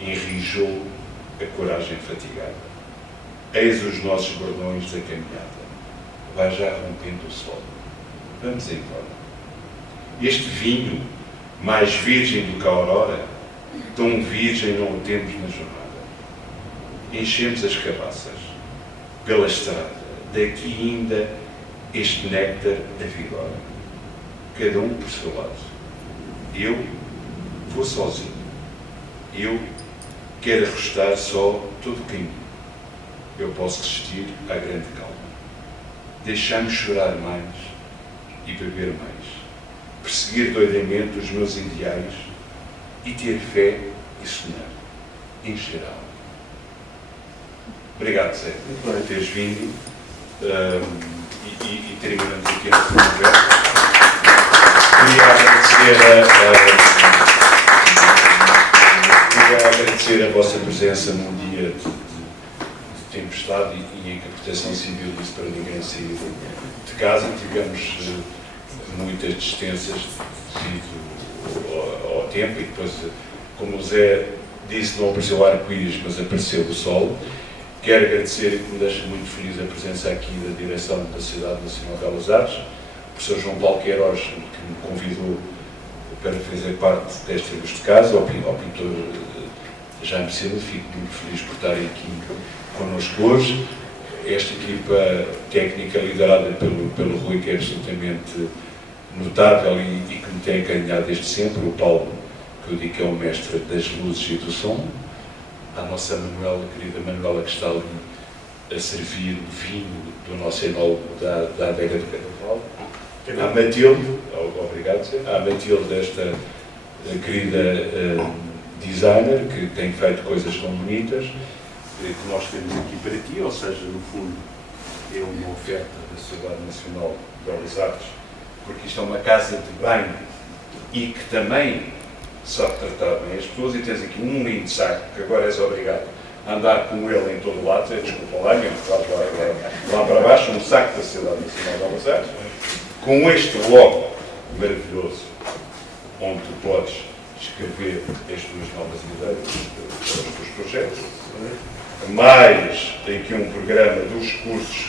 Enrijou a coragem fatigada. Eis os nossos bordões da caminhada. Vai já rompendo o sol. Vamos embora. Este vinho, mais virgem do que a aurora, tão virgem não o temos na jornada. Enchemos as cabaças, pela estrada, daqui ainda este néctar avigora. Cada um por seu lado. Eu vou sozinho. Eu quero arrostar só todo o caminho. Eu posso resistir à grande calma. Deixar-me chorar mais e beber mais. Perseguir doidamente os meus ideais e ter fé e sonhar, em geral. Obrigado, Zé, por teres vindo e terminamos aqui a nossa conversa. Queria agradecer a vossa presença num dia de tempestade e em que a Proteção Civil disse para ninguém sair de casa. Tivemos muitas distâncias devido ao tempo e depois, como o Zé disse, não apareceu o arco-íris, mas apareceu o sol. Quero agradecer e que me deixa muito feliz a presença aqui da direção da Sociedade Nacional de Belas Artes, o professor João Paulo Queiroz, que me convidou para fazer parte desta luz de casa, ao pintor Jaime Silva. Fico muito feliz por estarem aqui connosco hoje. Esta equipa técnica liderada pelo Rui, que é absolutamente notável e que me tem ganhado desde sempre, o Paulo, que eu digo que é o mestre das luzes e do som, a nossa Manuela, a querida Manuela, que está ali a servir o vinho do nosso enólogo da adega do Carnaval, a Matilde, obrigado, a Matilde, esta querida designer, que tem feito coisas tão bonitas, que nós temos aqui para ti, ou seja, no fundo, é uma oferta da Sociedade Nacional de Belas Artes, porque isto é uma casa de banho e que também sabe tratar bem as pessoas, e tens aqui um lindo saco, que agora és obrigado a andar com ele em todo o lado, desculpa lá, lá para baixo, um saco da Sociedade Nacional de Belas Artes, com este logo maravilhoso, onde tu podes escrever as tuas novas ideias, os teus projetos, mais tem aqui um programa dos cursos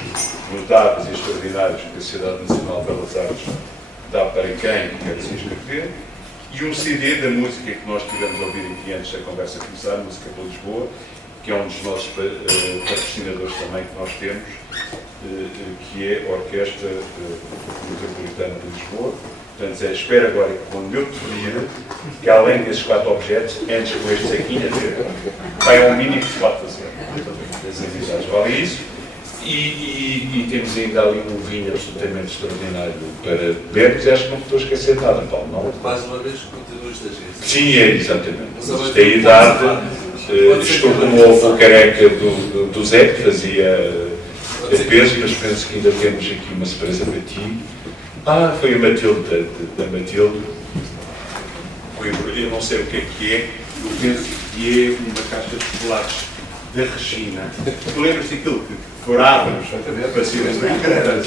notáveis e extraordinários que a Sociedade Nacional de Belas Artes dá para quem quer se inscrever, e um CD da música que nós tivemos a ouvir aqui antes da conversa começar, Música para Lisboa, que é um dos nossos patrocinadores também que nós temos, que é a Orquestra Metropolitana de Lisboa. Portanto, espero agora que quando eu te vir, que além desses 4 objetos, antes com este saquinho, vai ao mínimo que se pode fazer. As atividades valem isso. E temos ainda ali um vinho absolutamente extraordinário para bebermos, e acho que não estou a esquecer nada, Paulo, não? Mais uma vez, continua esta gente. Sim, é exatamente. Isto é a idade. Estou como o careca do Zé, que fazia peso, mas penso que ainda temos aqui uma surpresa para ti. Foi a Matilde, da Matilde. Eu não sei o que é, eu penso que é uma caixa de chocolates da Regina. Tu lembras-te daquilo que furávamos para ser as brincadeiras?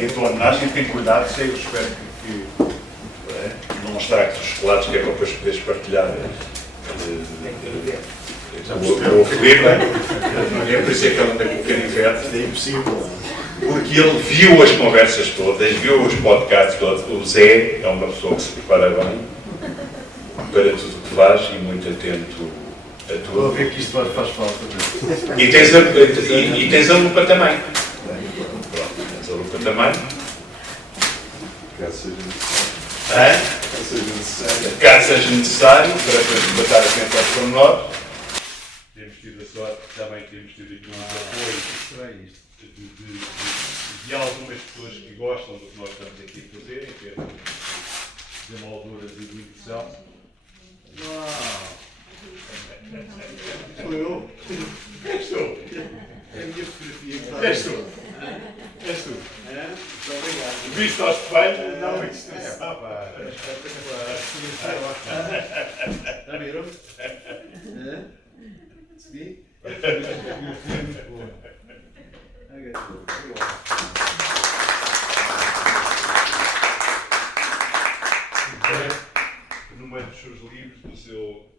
Em tua homenagem, tem cuidado, sei, eu espero que não estragues os chocolates, que é para depois poderes partilhar o Felipe. É por isso que ele anda com o canivete. É impossível. Porque ele viu as conversas todas, viu os podcasts todos. O Zé é uma pessoa que se prepara bem para tudo o que faz e muito atento a tudo. Estou a ver que isto faz falta. E tens a lupa também. Pronto, tens a lupa também. Caso seja necessário. Caso seja necessário, para estar atento aos pormenores. Temos tido a sorte, também temos tido aqui um apoio de algumas pessoas que gostam do que nós estamos aqui a fazer, em termos de molduras e de impressão. Sou eu. És tu? É a minha fotografia que está. És tu? És tu? Muito obrigado. Viste ao espelho? Não, isto não é. Já viram? Sim? Muito bom. Okay. seus livros, no seu.